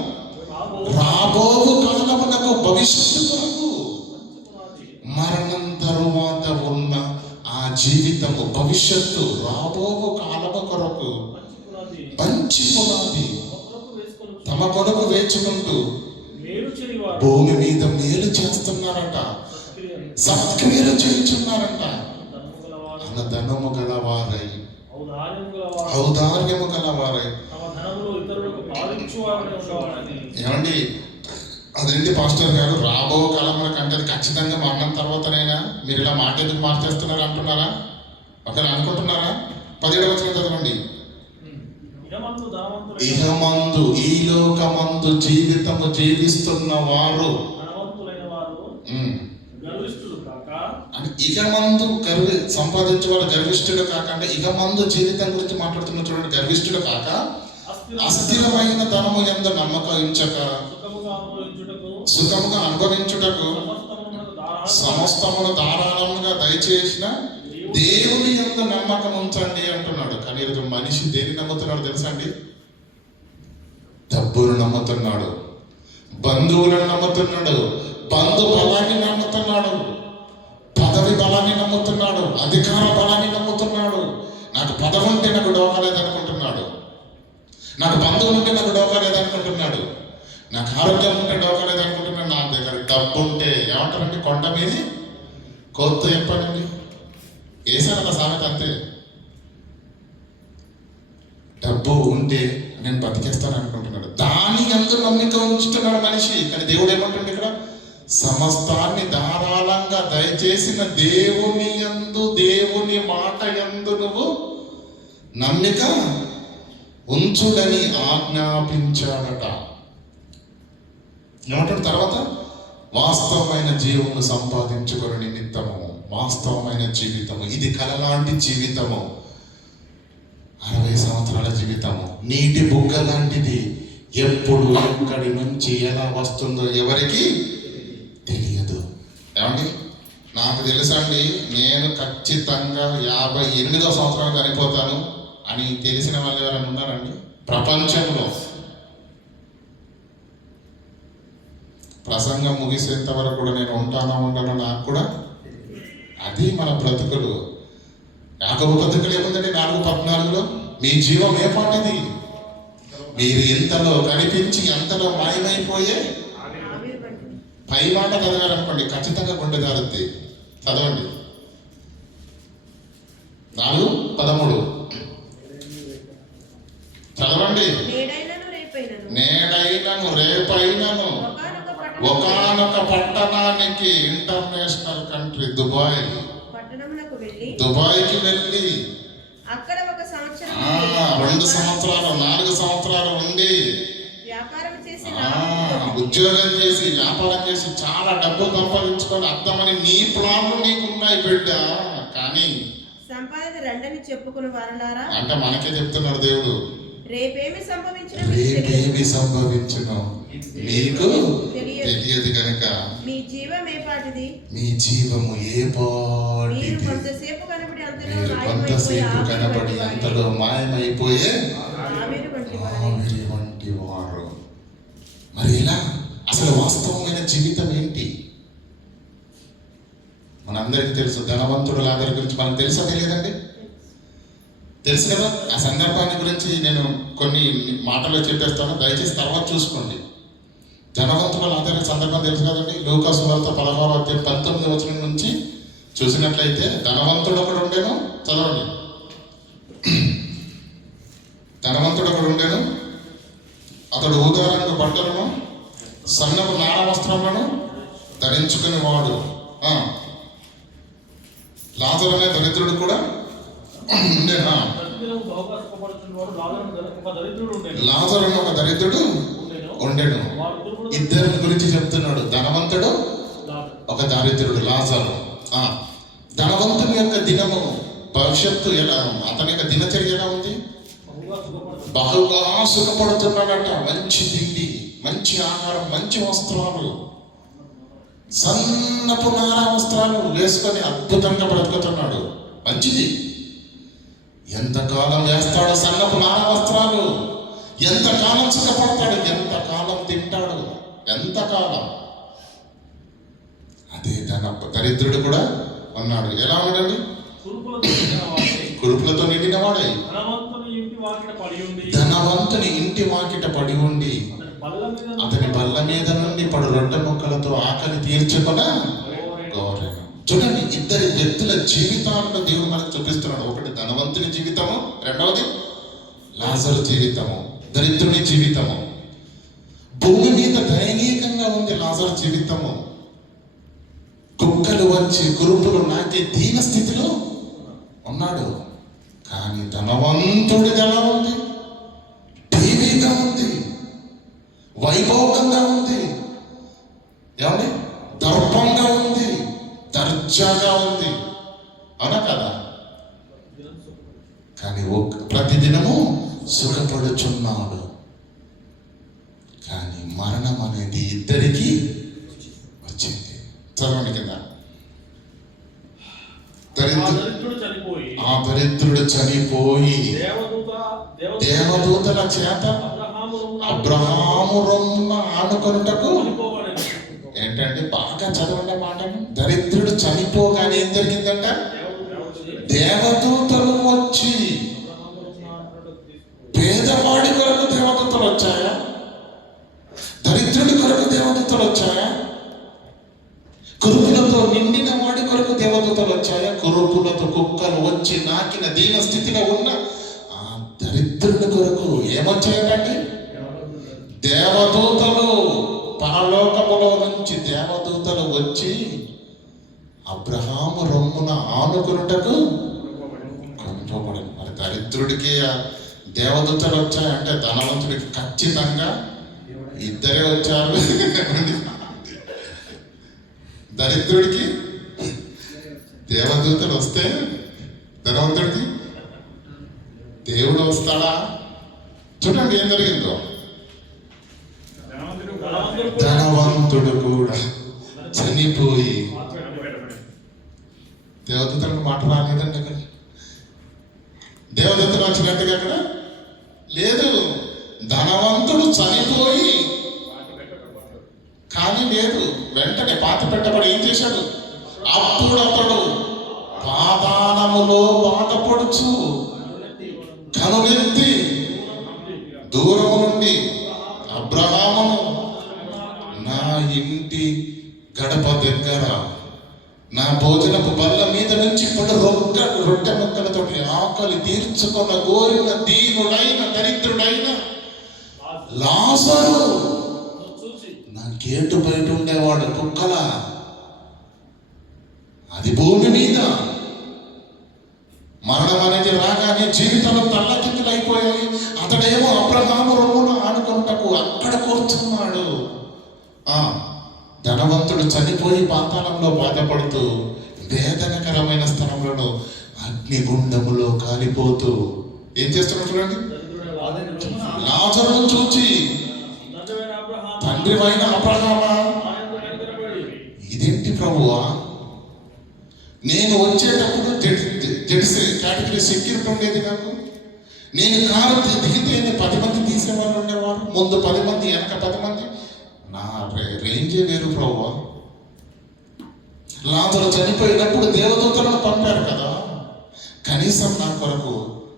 రాబోవు కాలమునకు భవిష్యత్తు కొరకు మరణం తరువాత ఉన్న ఆ జీవితము భవిష్యత్తు రాబోవు కాలము కొరకు మంచి పునాది తమ కొరకు వేచుకుంటూ భూమి మీద మేలు చేస్తున్నారట, సత్క్రియలు చేయుచున్నారంట. ధనము గలవారై, ఔదార్యము గలవారై. ఏమండి, అదేంటి పాస్టర్ గారు, రాబో కాలంలో కంటే అది ఖచ్చితంగా మరణం తర్వాతనైనా మీరు ఇలా మాట ఎందుకు మార్చేస్తున్నారు అంటున్నారా? ఒకరు అనుకుంటున్నారా? 17వ వచనం చదవండి. ఇహమందు ఈ లోకమందు జీవితము జీవిస్తున్న వారు ఇహమందు సంపాదించే వాడు గర్విష్ఠుడు కాక, అంటే ఇహమందు జీవితం గురించి మాట్లాడుతున్న చూడండి. గర్విష్ఠుడు కాక అస్థిరమైన ధనము యందు నమ్మకించక సుఖముగా అనుభవించుటకు సమస్తమును ధారాళముగా దయచేసిన దేవుని యందు నమ్మకం ఉంచండి అంటున్నాడు. కానీ ఈరోజు మనిషి దేన్ని నమ్ముతున్నాడు తెలుసా అండి? డబ్బును నమ్ముతున్నాడు, బంధువులను నమ్ముతున్నాడు, బంధు బలాన్ని నమ్ముతున్నాడు, పదవి బలాన్ని నమ్ముతున్నాడు, అధికార బలాన్ని నమ్ముతున్నాడు. నాకు పదవి ఉంటే నాకు డోకా లేదనుకుంటున్నాడు, నాకు బంధువులు ఉంటే నాకు డోకా లేదనుకుంటున్నాడు, నాకు ఆరోగ్యం ఉంటే డోకా లేదనుకుంటున్నాడు. నా దగ్గర డబ్బు ఉంటే ఏమంటారండి? కొండ మీద కోత్తు చెప్పానండి, వేసానన్న సామెత అంతే. డబ్బు ఉంటే నేను బతికేస్తాను అనుకుంటున్నాడు, దాని యందు నమ్మిక ఉంచుతున్నాడు మనిషి. కానీ దేవుడు ఏమంటుంది ఇక్కడ? సమస్తాన్ని ధారాళంగా దయచేసిన దేవుని యందు, దేవుని మాట యందు నువ్వు నమ్మిక ఉంచుడని ఆజ్ఞాపించాడట. ఏమంటాడు తర్వాత? వాస్తవమైన జీవమును సంపాదించుకుని నిమిత్తము. వాస్తవమైన జీవితము ఇది కలలాంటి జీవితము, 60 సంవత్సరాల జీవితము నీటి బుగ్గ లాంటిది. ఎప్పుడు ఎక్కడి నుంచి ఎలా వస్తుందో ఎవరికి తెలియదు. ఏమండి, నాకు తెలుసండి, నేను ఖచ్చితంగా 58వ సంవత్సరాలు చనిపోతాను అని తెలిసిన వాళ్ళు ఎవరైనా ఉన్నారండి ప్రపంచంలో? ప్రసంగం ముగిసేంత వరకు కూడా నేను ఉంటానో ఉండనో నాకు కూడా అది మన బ్రతుకులు. యాకోబు బ్రతుకులు ఏముందండి? 4:14 మీ జీవం ఏ పాటిది? మీరు ఇంతలో కనిపించి అంతలో మాయమైపోయే. పై మాట చదవాలనుకోండి, ఖచ్చితంగా గుండె జారుద్ది. చదవండి 4:13 చదవండి. నేడైనను రేపైనను ఒకానొక పట్టణానికి, ఇంటర్నేషనల్ కంట్రీ దుబాయ్కి వెళ్ళి అక్కడ 1 సంవత్సరం 2 సంవత్సరాలు 4 సంవత్సరాలు ఉండి వ్యాపారం చేసి ఉద్యోగం చేసి వ్యాపారం చేసి చాలా డబ్బులు సంపాదించుకొని అర్థమని నీ ప్లాన్లు నీకున్నాయి బిడ్డ. కానీ సంపాదన రండని చెప్పుకుని వారలారా అంటే మనకే చెప్తున్నాడు దేవుడు, రేపేమి సంభవించునో మీకు తెలియదు కనుక మీ జీవం ఏ పాటిది, మీ జీవము ఏ పాటిది. మీరు కొంతసేపు కనబడి అంతలో మాయమైపోయే ఆవిరి వంటి వారు. మరి ఇలా అసలు వాస్తవమైన జీవితం ఏంటి? మన మనందరికీ తెలుసు. ధనవంతుడు లాజరు గురించి మనకు తెలుసా తెలియదండి? తెలుసు కదా. ఆ సందర్భాన్ని గురించి నేను కొన్ని మాటలు చెప్పేస్తాను, దయచేసి తర్వాత చూసుకోండి. ధనవంతుడు లాజరు సందర్భం తెలుసు కదండి. లూకా సువార్త 16వ అధ్యాయం 19వ వచనం నుంచి చూసినట్లయితే ధనవంతుడు ఒకడు ఉండేను. చదవండి. ధనవంతుడు ఒకడు ఉండేను. అతడు ఊదారంగు బట్టలను సన్నపు నార వస్త్రములను ధరించుకుని వాడు. లాజరు అనే దరిద్రుడు కూడా ఉండేనా? లాజరు అనే ఒక దరిద్రుడు ఉండేను. ఇద్దరి గురించి చెప్తున్నాడు. ధనవంతుడు, ఒక దరిద్రుడు, లాజరు. ధనవంతుని యొక్క దినము భవిష్యత్తు ఎలా, అతని యొక్క దినచర్య ఎలా ఉంది? బహుగా సుఖపడుతున్నాడట. మంచి తిండి, మంచి ఆహారం, మంచి వస్త్రాలు, సన్నపు నార వస్త్రాలు వేసుకొని అద్భుతంగా బ్రతుకుతున్నాడు. మంచిది. ఎంతకాలం వేస్తాడు సన్నపు నార వస్త్రాలు? ఎంతకాలం సుఖపడతాడు? ఎంతకాలం తింటాడు? ఎంతకాలం? అదే దరిద్రుడు కూడా ఉన్నాడు. ఎలా ఉన్నాడండి? కురుపులతో నిండిన వాడే. ధనవంతుని ఇంటి వాకిట పడి ఉండి అతని బల్ల మీద నుండి పడు రొట్టె ముక్కలతో ఆకలి తీర్చుకున్న గౌరవం. చూడండి, ఇద్దరి వ్యక్తుల జీవితాలను దేవుడు మనకు చూపిస్తున్నాడు. ఒకటి ధనవంతుని జీవితము, రెండవది లాజరు జీవితము, దరిద్రుని జీవితము. భూమి మీద దయనీయంగా ఉంది లాజరు జీవితము. కుక్కలు వచ్చి కురుపులు నాకే దీన స్థితిలో ఉన్నాడు. కానీ ధనవంతుడిది ఎలా ఉంది? టీవీగా ఉంది, వైభోగంగా ఉంది, ఏమండి, దర్పంగా ఉంది, దర్జాగా ఉంది. అవునా కదా? కానీ ప్రతిదినము సుఖపడుచున్నాడు. కానీ మరణం అనేది ఇద్దరికి వచ్చింది. చదవండి కింద. ఆ దరిద్రుడు చనిపోయి దేవదూతల చేత అబ్రహాము రొమ్మున ఆనుకొనుటకు. ఏంటంటే బాగా చదవండి మాటను. దరిద్రుడు చనిపోగానే ఏం జరిగిందంట? దేవదూతలు వచ్చి. పేదవాడి కొరకు దేవదూతలు వచ్చాయా? దరిద్రుడి కొరకు దేవదూతలు వచ్చాయా? కురుపులతో నిండిన వాడి కొరకు దేవదూతలు వచ్చాయా? కురుపులతో కుక్కలు వచ్చి నాకిన దీన స్థితిలో ఉన్న ఆ దరిద్రుడి కొరకు ఏమొచ్చాయండి? దేవదూతలు. పరలోకములో నుంచి దేవదూతలు వచ్చి అబ్రహాము రొమ్మున ఆనుకున్నటకు కొనుకోబడి. మరి దరిద్రుడికి దేవదూతలు వచ్చాయంటే ధనవంతుడికి ఖచ్చితంగా ఇద్దరే వచ్చారు. దరిద్రుడికి దేవదూతలు వస్తే ధనవంతుడికి దేవుడు వస్తాడా? చూడండి ఏం జరిగిందో. ధనవంతుడు కూడా చనిపోయి. దేవదూతలకు మాట రాలేదండి అక్కడ. దేవదూతలు వచ్చినట్టుగా అక్కడ లేదు. ధనవంతుడు చనిపోయి కానీ లేదు, వెంటనే పాతి పెట్టబడి ఏం చేశాడు? అప్పుడు అతడు పాదాళములో బాధపడుచు కనులెత్తి దూరము నుండి అబ్రహామును, నా ఇంటి గడప దగ్గర నా భోజనపు బల్ల మీద నుంచి ఇప్పుడు రొట్టె ముక్కలతో ఆకలి తీర్చుకున్న గోరిన దీనుడైన దరిద్రుడైన లాజరు నా గేటు బయట ఉండేవాడు కుక్కల. అది భూమి మీద మరణం అనేది రాగానే జీవితంలో తల్లకిందులైపోయాయి. అతడేమో అబ్రహాము రొమ్మున ఆనుకుంటకు అక్కడ కూర్చున్నాడు. ధనవంతుడు చనిపోయి పాతాళంలో బాధపడుతూ వేదనకరమైన స్థలంలో అగ్నిగుండములో కాలిపోతూ ఏం చేస్తున్నాడు చూడండి. లాజరును చూచి తండ్రి అయిన అబ్రహామా, ఇదేంటి ప్రభువా, నేను వచ్చేటప్పుడు కేటగిరీ సెక్యూరిటీ ఉండేది నాకు. నేను కారు దిగితే 10 మంది తీసేవాళ్ళు ఉండేవారు. ముందు 10 మంది, వెనక 10 మంది. నా రేంజే వేరు ప్రభువా. లాజరు చనిపోయినప్పుడు దేవదూతలను పంపారు కదా, కనీసం నా కొరకు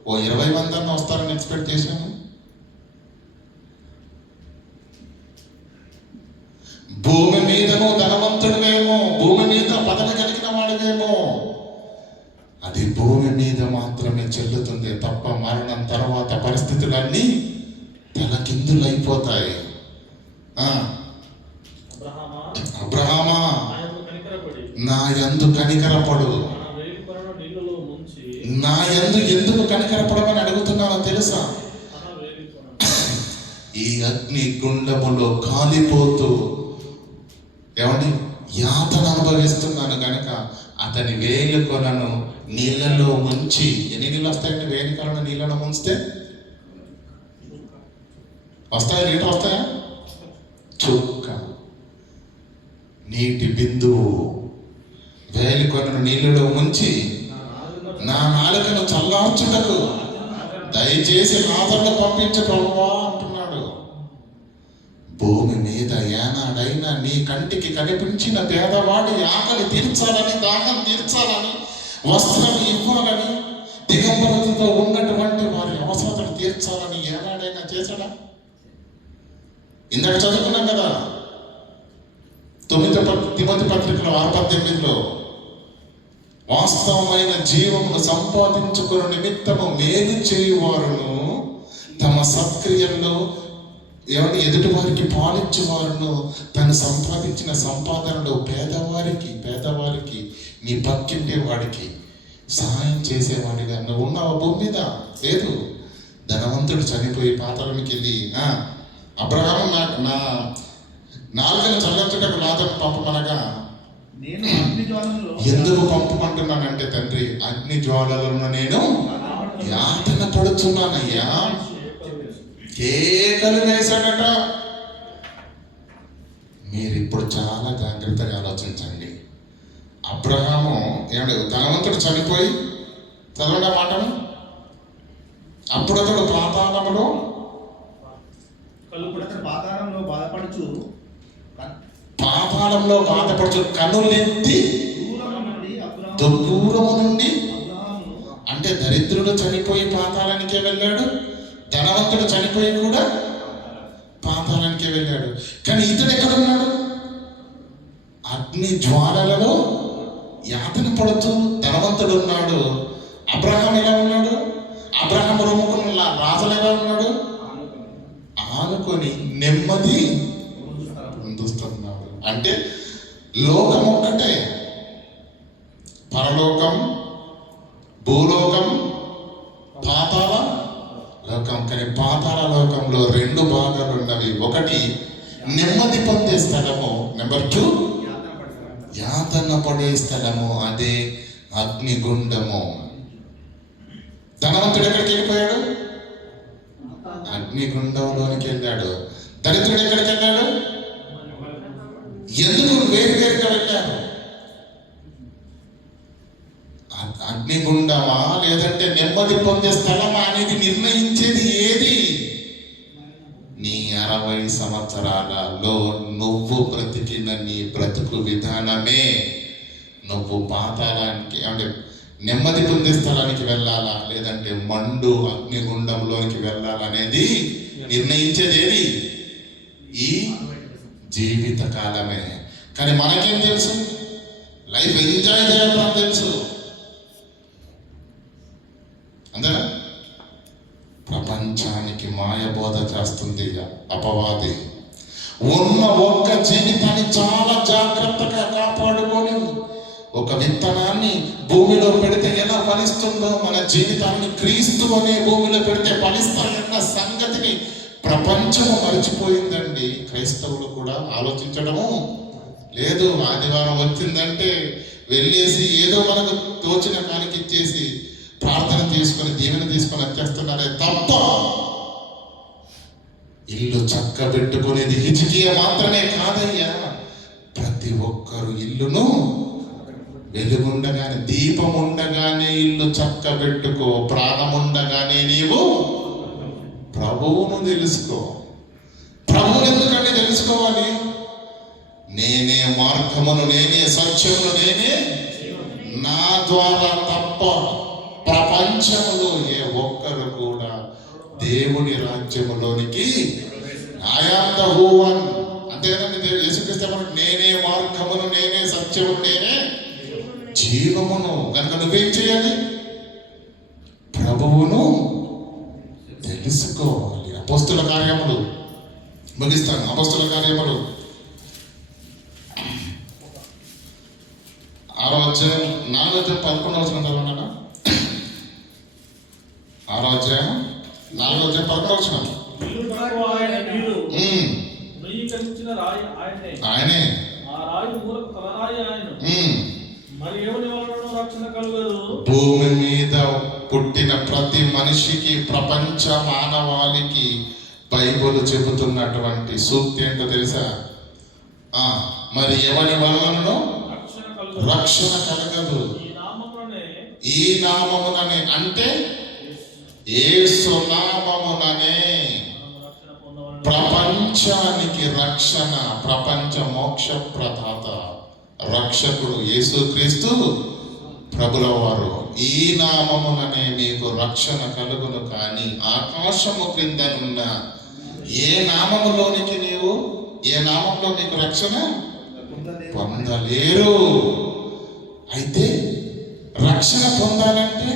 ఓ 20 మంది అన్న వస్తారని ఎక్స్పెక్ట్ చేశాను. భూమి మీదను ధనవంతుడివేమో, భూమి మీద పదవి కలిగిన వాడివేమో, అది భూమి మీద మాత్రమే చెల్లుతుంది తప్ప మరణం తర్వాత పరిస్థితులన్నీ తలకిందులైపోతాయి. అబ్రహామా నా యందు కనికరపడు. నా యందు ఎందుకు కనికరపడమని అడుగుతున్నానో తెలుసా? ఈ అగ్ని గుండములో కాలిపోతూ ఏమండి యాతన అనుభవిస్తున్నాను కనుక అతని వేలుకొనను నీళ్ళలో ముంచి. ఎన్ని నీళ్ళు వస్తాయండి వేలికలను నీళ్ళలో ముంచితే? వస్తాయా? లీటర్ వస్తాయా? చుక్క నీటి బిందువు వేలికొనను నీళ్ళలో ముంచి నా నాలుకను చల్లార్చుటకు దయచేసి లాజరును పంపించు ప్రభువా అంటున్నాడు. భూమి మీద ఏనాడైనా నీ కంటికి కనిపించిన పేదవాడి ఆకలి తీర్చాలని, దాహం తీర్చాలని, వస్త్రం ఇవ్వాలని, దిగంబరతతో ఉన్నటువంటి వారి అవసరాలను తీర్చాలని ఏనాడైనా చేశాడా? ఇందాక చదువుకున్నాం కదా 9 తిమోతి పత్రికలో 6:18 వాస్తవమైన జీవమును సంపాదించుకున్న నిమిత్తము మేలు చేయువారును తమ సత్క్రియల్లో ఏమని ఎదుటి వారికి పాలించేవారును తను సంపాదించిన సంపాదనలో పేదవారికి నీ పక్కింటే వాడికి సహాయం చేసేవాడిగా నువ్వు ఉన్నావు. భూమి మీద లేదు. ధనవంతుడు చనిపోయి పాతాళానికి వెళ్ళి అబ్రహాము నా నాలుకను చల్లంచుటకు లాజరును పంపమనగా నేను అగ్ని జ్వాలలలో ఎందుకు పంపమంటున్నానంటే తండ్రి అగ్ని జ్వాలలను నేను యాతన పడుతున్నానయ్యా. కేకలు వేశాడట. మీరు ఇప్పుడు చాలా జాగ్రత్తగా ఆలోచించండి. అబ్రహాము ఏమంటే ధనవంతుడు చనిపోయి చదవడా మాటను అప్పుడు అతడు పాతాళములో బాధపడుచు కనులెత్తి దూరము నుండి, అంటే దరిద్రుడు చనిపోయి పాతాళానికే వెళ్ళాడు, ధనవంతుడు చనిపోయి కూడా పాతాళానికే వెళ్ళాడు. కానీ ఇతడు ఎక్కడున్నాడు? అగ్ని జ్వాలలలో యాతన పడుతూ ధనవంతుడు ఉన్నాడు. అబ్రహాం ఎలా ఉన్నాడు? అబ్రహాం రొమ్ముకున్న రాజులు ఎలా ఉన్నాడు? ఆనుకొని నెమ్మది పొందుతున్నాడు. అంటే లోకం ఒక్కటే, పరలోకం, భూలోకం, పాతాళ లోకం. కానీ పాతాళ లోకంలో 2 భాగాలు ఉన్నవి. ఒకటి నెమ్మది పొందే స్థలము, నెంబర్ 2 యాతన పడే స్థలము, అదే అగ్నిగుండము. ధనవంతుడు ఎక్కడికి వెళ్ళిపోయాడు? అగ్నిగుండంలోనికి వెళ్ళాడు. దరిద్రుడు ఎక్కడికి వెళ్ళాడు? ఎందుకు వేరువేరుగా వెళ్ళారు? అగ్నిగుండమా లేదంటే నెమ్మది పొందే స్థలమా అనేది నిర్ణయించేది ఏది? నీ 60 సంవత్సరాలలో నువ్వు బ్రతికిన నీ బ్రతుకు విధానమే. నువ్వు పాతాళానికి అంటే నెమ్మది పొందే స్థలానికి వెళ్ళాలా లేదంటే మండు అగ్నిగుండంలోనికి వెళ్ళాలా అనేది నిర్ణయించేది ఏది? ఈ జీవిత కాలమే. కానీ మనకేం తెలుసు? లైఫ్ ఎంజాయ్ చేయాలని తెలుసు. అంతేనా? ప్రపంచానికి మాయబోధ చేస్తుంది అపవాది. ఉన్న ఒక్క జీవితాన్ని చాలా జాగ్రత్తగా కాపాడుకొని ఒక విత్తనాన్ని భూమిలో పెడితే ఎలా ఫలిస్తుందో మన జీవితాన్ని క్రీస్తు అనే భూమిలో పెడితే ఫలిస్తాయన్న సంగతిని ప్రపంచము మర్చిపోయిందండి. క్రైస్తవులు కూడా ఆలోచించడము లేదు. ఆదివారం వచ్చిందంటే వెళ్ళేసి ఏదో మనకు తోచిన కానికి ఇచ్చేసి ప్రార్థన తీసుకొని దీవెన తీసుకొని వచ్చేస్తున్నారే తప్ప ఇల్లు చక్కబెట్టుకునేది హిజ్కియా మాత్రమే కాదయ్యా. ప్రతి ఒక్కరు ఇల్లును వెలుగుండగానే, దీపం ఉండగానే ఇల్లు చక్కబెట్టుకో. ప్రాణం ఉండగానే నీవు ప్రభువును తెలుసుకో. ప్రభువును ఎందుకంటే తెలుసుకోవాలి? నేనే మార్గమును, నేనే సత్యమును, నేనే, నా ద్వారా తప్ప ప్రపంచములో ఏ ఒక్కరు కూడా దేవుని రాజ్యములోనికి I am the who one. అంతే కదండి. యేసుక్రీస్తు ఏమన్నాడు? నేనే మార్గమును, నేనే సత్యమును, నేనే జీవమును. కనుక నువ్వేం చేయాలి? ప్రభువును తెలుసుకోవాలి. అపోస్తుల కార్యములు ముగిస్తాను. అపోస్తుల కార్యములు 6వ అధ్యాయం 4వ అధ్యాయం 11వ వచనం చదవండి. 6వ అధ్యాయం 4వ అధ్యాయం 11వ వచనం. నూయీకరించిన రాయి ఆయనే. ఆయనే. ఆ రాయి మూలకు తలరాయి ఆయన. మరి ఎవరి వలన రక్షణ కలుగదు? భూమి మీద పుట్టిన ప్రతి మనిషికి, ప్రపంచ మానవాళికి బైబిల్ చెబుతున్నటువంటి సూక్తి ఏంటో తెలుసా? మరి ఎవరి వలనను రక్షణ కలగదు. ఈ నామముననే, అంటే యేసు నామముననే ప్రపంచానికి రక్షణ, ప్రపంచ మోక్ష ప్రదాత, రక్షకుడు యేసుక్రీస్తు ప్రభుల వారు. ఈ నామముననే మీకు రక్షణ కలుగును. కానీ ఆకాశము క్రిందనున్న ఏ నామములోనికి నీవు, ఏ నామంలో నీకు రక్షణ పొందలేరు. అయితే రక్షణ పొందాలంటే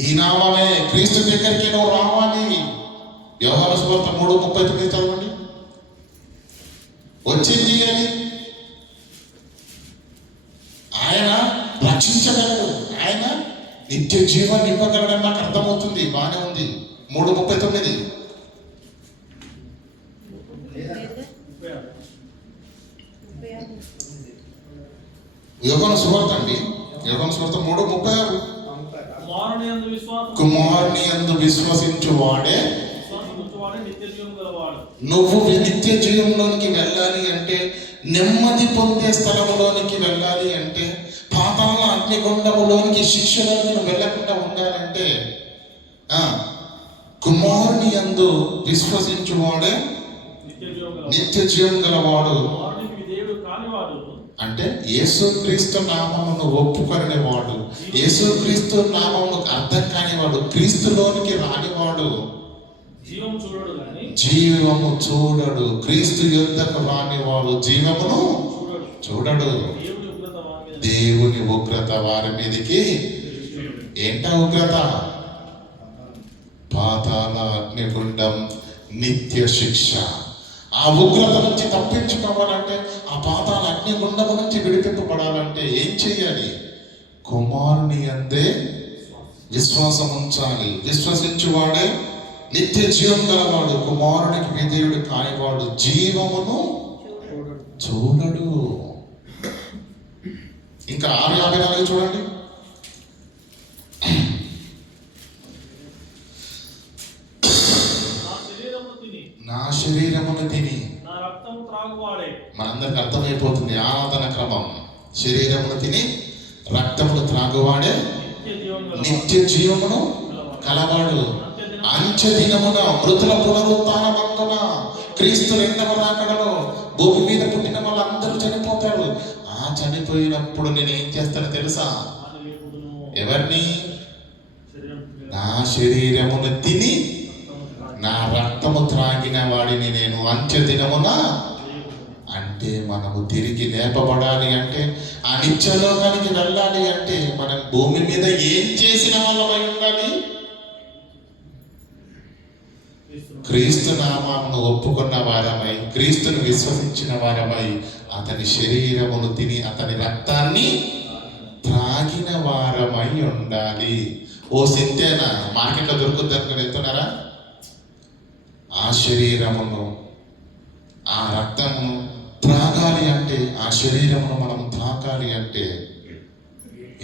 ఈ నామమే. క్రీస్తు దగ్గరికి నువ్వు రావాలి. యోహాను సువార్త 3:39 చదవండి. వచ్చింది అని ఆయన రక్షించగలడు, ఆయన నిత్య జీవాన్ని ఇవ్వగలడని నాకు అర్థమవుతుంది. బాగానే ఉంది. 3:39. యోహాను సువార్త అండి. యోహాను సువార్త 3:36. కుమారుని యందు విశ్వసించువాడే నువ్వు నిత్య జీవంలోనికి వెళ్ళాలి అంటే, నెమ్మది పొందే స్థలములోనికి వెళ్ళాలి అంటే, పాతాళ అగ్నిగుండములోనికి, శిక్షలోనికి నువ్వు వెళ్ళకుండా ఉండాలంటే, కుమారుని యందు విశ్వసించువాడే నిత్య జీవం గలవాడు. అంటే యేసుక్రీస్తు నామమును ఒప్పుకొనే వాడు, యేసుక్రీస్తు నామమును అర్థం కానివాడు, క్రీస్తులోనికి రానివాడు జీవము చూడడు. క్రీస్తు యుద్ధకు రానివాడు జీవమును చూడడు. దేవుని ఉగ్రత వారి మీదకి. ఏంటా ఉగ్రత? పాతాళ అగ్నిగుండం, నిత్య శిక్ష. ఆ ఉగ్రత నుంచి తప్పించుకోవాలంటే, ఆ పాతాళ అగ్నిగుండము నుంచి విడిపింపబడాలంటే ఏం చేయాలి? కుమారుని యందే విశ్వాసం ఉంచాలి. విశ్వసించువాడే నిత్య జీవం గలవాడు, కుమారునికి విధేయుడు కానివాడు జీవమును చూడడు. ఇంకా 6:54 చూడండి. నా శరీరమును తిని, మనందరికి అర్థమైపోతుంది ఆరాధన క్రమం. శరీరమును తిని రక్తమును త్రాగువాడే నిత్య జీవమును కలవాడు. అంచె దినమున, మృతుల పునరుత్థానమందున, క్రీస్తు రెండవ రాకడలో భూమి మీద పుట్టిన వాళ్ళందరూ చనిపోతారు. ఆ చనిపోయినప్పుడు నేను ఏం చేస్తాను తెలుసా? ఎవరిని? నా శరీరమును తిని నా రక్తము త్రాగిన వాడిని నేను అంచె దినమున. అంటే మనము తిరిగి లేపబడాలి అంటే, ఆ నిత్యలోకానికి వెళ్ళాలి అంటే, మనం భూమి మీద ఏం చేసిన వాళ్ళమై ఉండాలి? క్రీస్తు నామమును ఒప్పుకున్న వారమై, క్రీస్తును విశ్వసించిన వారమై, అతని శరీరమును తిని అతని రక్తాన్ని త్రాగిన వారమై ఉండాలి. ఓ సింతేనా మార్కెట్లో దొరుకుద్ది అనుకుని వెళ్తున్నారా? ఆ శరీరమును, ఆ రక్తమును త్రాగాలి అంటే, ఆ శరీరమును మనం తాకాలి అంటే,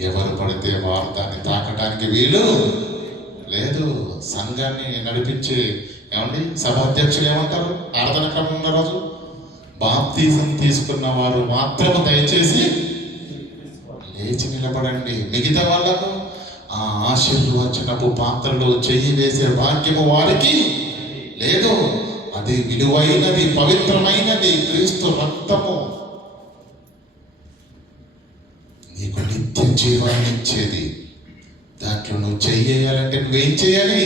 ఎవరు పడితే వారు దాన్ని తాకటానికి వీలు లేదు. సంఘాన్ని నడిపించే ఏమండి సభాధ్యక్షులు ఏమంటారు? ఆరాధన క్రమం ఉన్న రోజు బాప్తిజం తీసుకున్న వారు మాత్రము దయచేసి లేచి నిలబడండి. మిగతా వాళ్లకు ఆ ఆశీర్వచనపు పాత్రలో చెయ్యి వేసే భాగ్యము వారికి లేదు. అది విలువైనది, పవిత్రమైనది క్రీస్తు రక్తము. నీకు నిత్య జీవాన్ని ఇచ్చేది. దాంట్లో నువ్వు చెయ్యాలంటే నువ్వేం చేయాలి?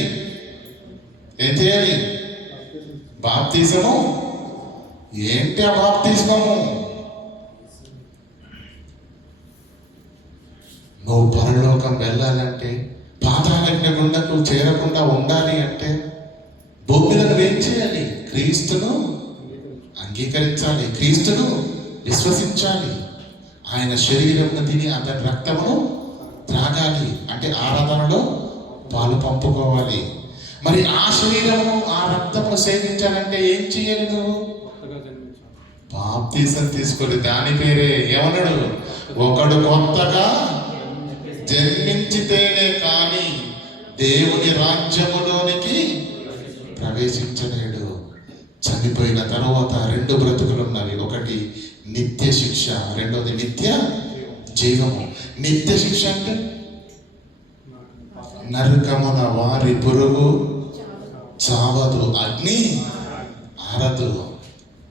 ఏం చేయాలి? బాప్తిజము. ఏంటి ఆ బాప్తిజము? నువ్వు పరలోకం వెళ్ళాలంటే, పాతాళ గుండకు చేరకుండా ఉండాలి అంటే భూమిలో నువ్వేం చేయాలి? క్రీస్తును అంగీకరించాలి, క్రీస్తును విశ్వసించాలి, ఆయన శరీరమును తిని అతని రక్తమును త్రాగాలి, అంటే ఆరాధనలో పాలు పంపుకోవాలి. మరి ఆ శరీరము ఆ రక్తమును సేవించాలంటే ఏం చేయాలి? నువ్వు కొత్తగా జన్మించాలి. బాప్తిసం తీసుకోవాలి. దాని పేరే ఏమన్నాడు? ఒకడు కొత్తగా జన్మించితేనే కానీ దేవుని రాజ్యములోనికి ప్రవేశించలేడు. చనిపోయిన తర్వాత 2 బ్రతుకులు ఉన్నవి. ఒకటి నిత్య శిక్ష, రెండోది నిత్య జీవము. నిత్య శిక్ష అంటే నరకమున వారి పురుగు చావదు, అగ్ని ఆరదు.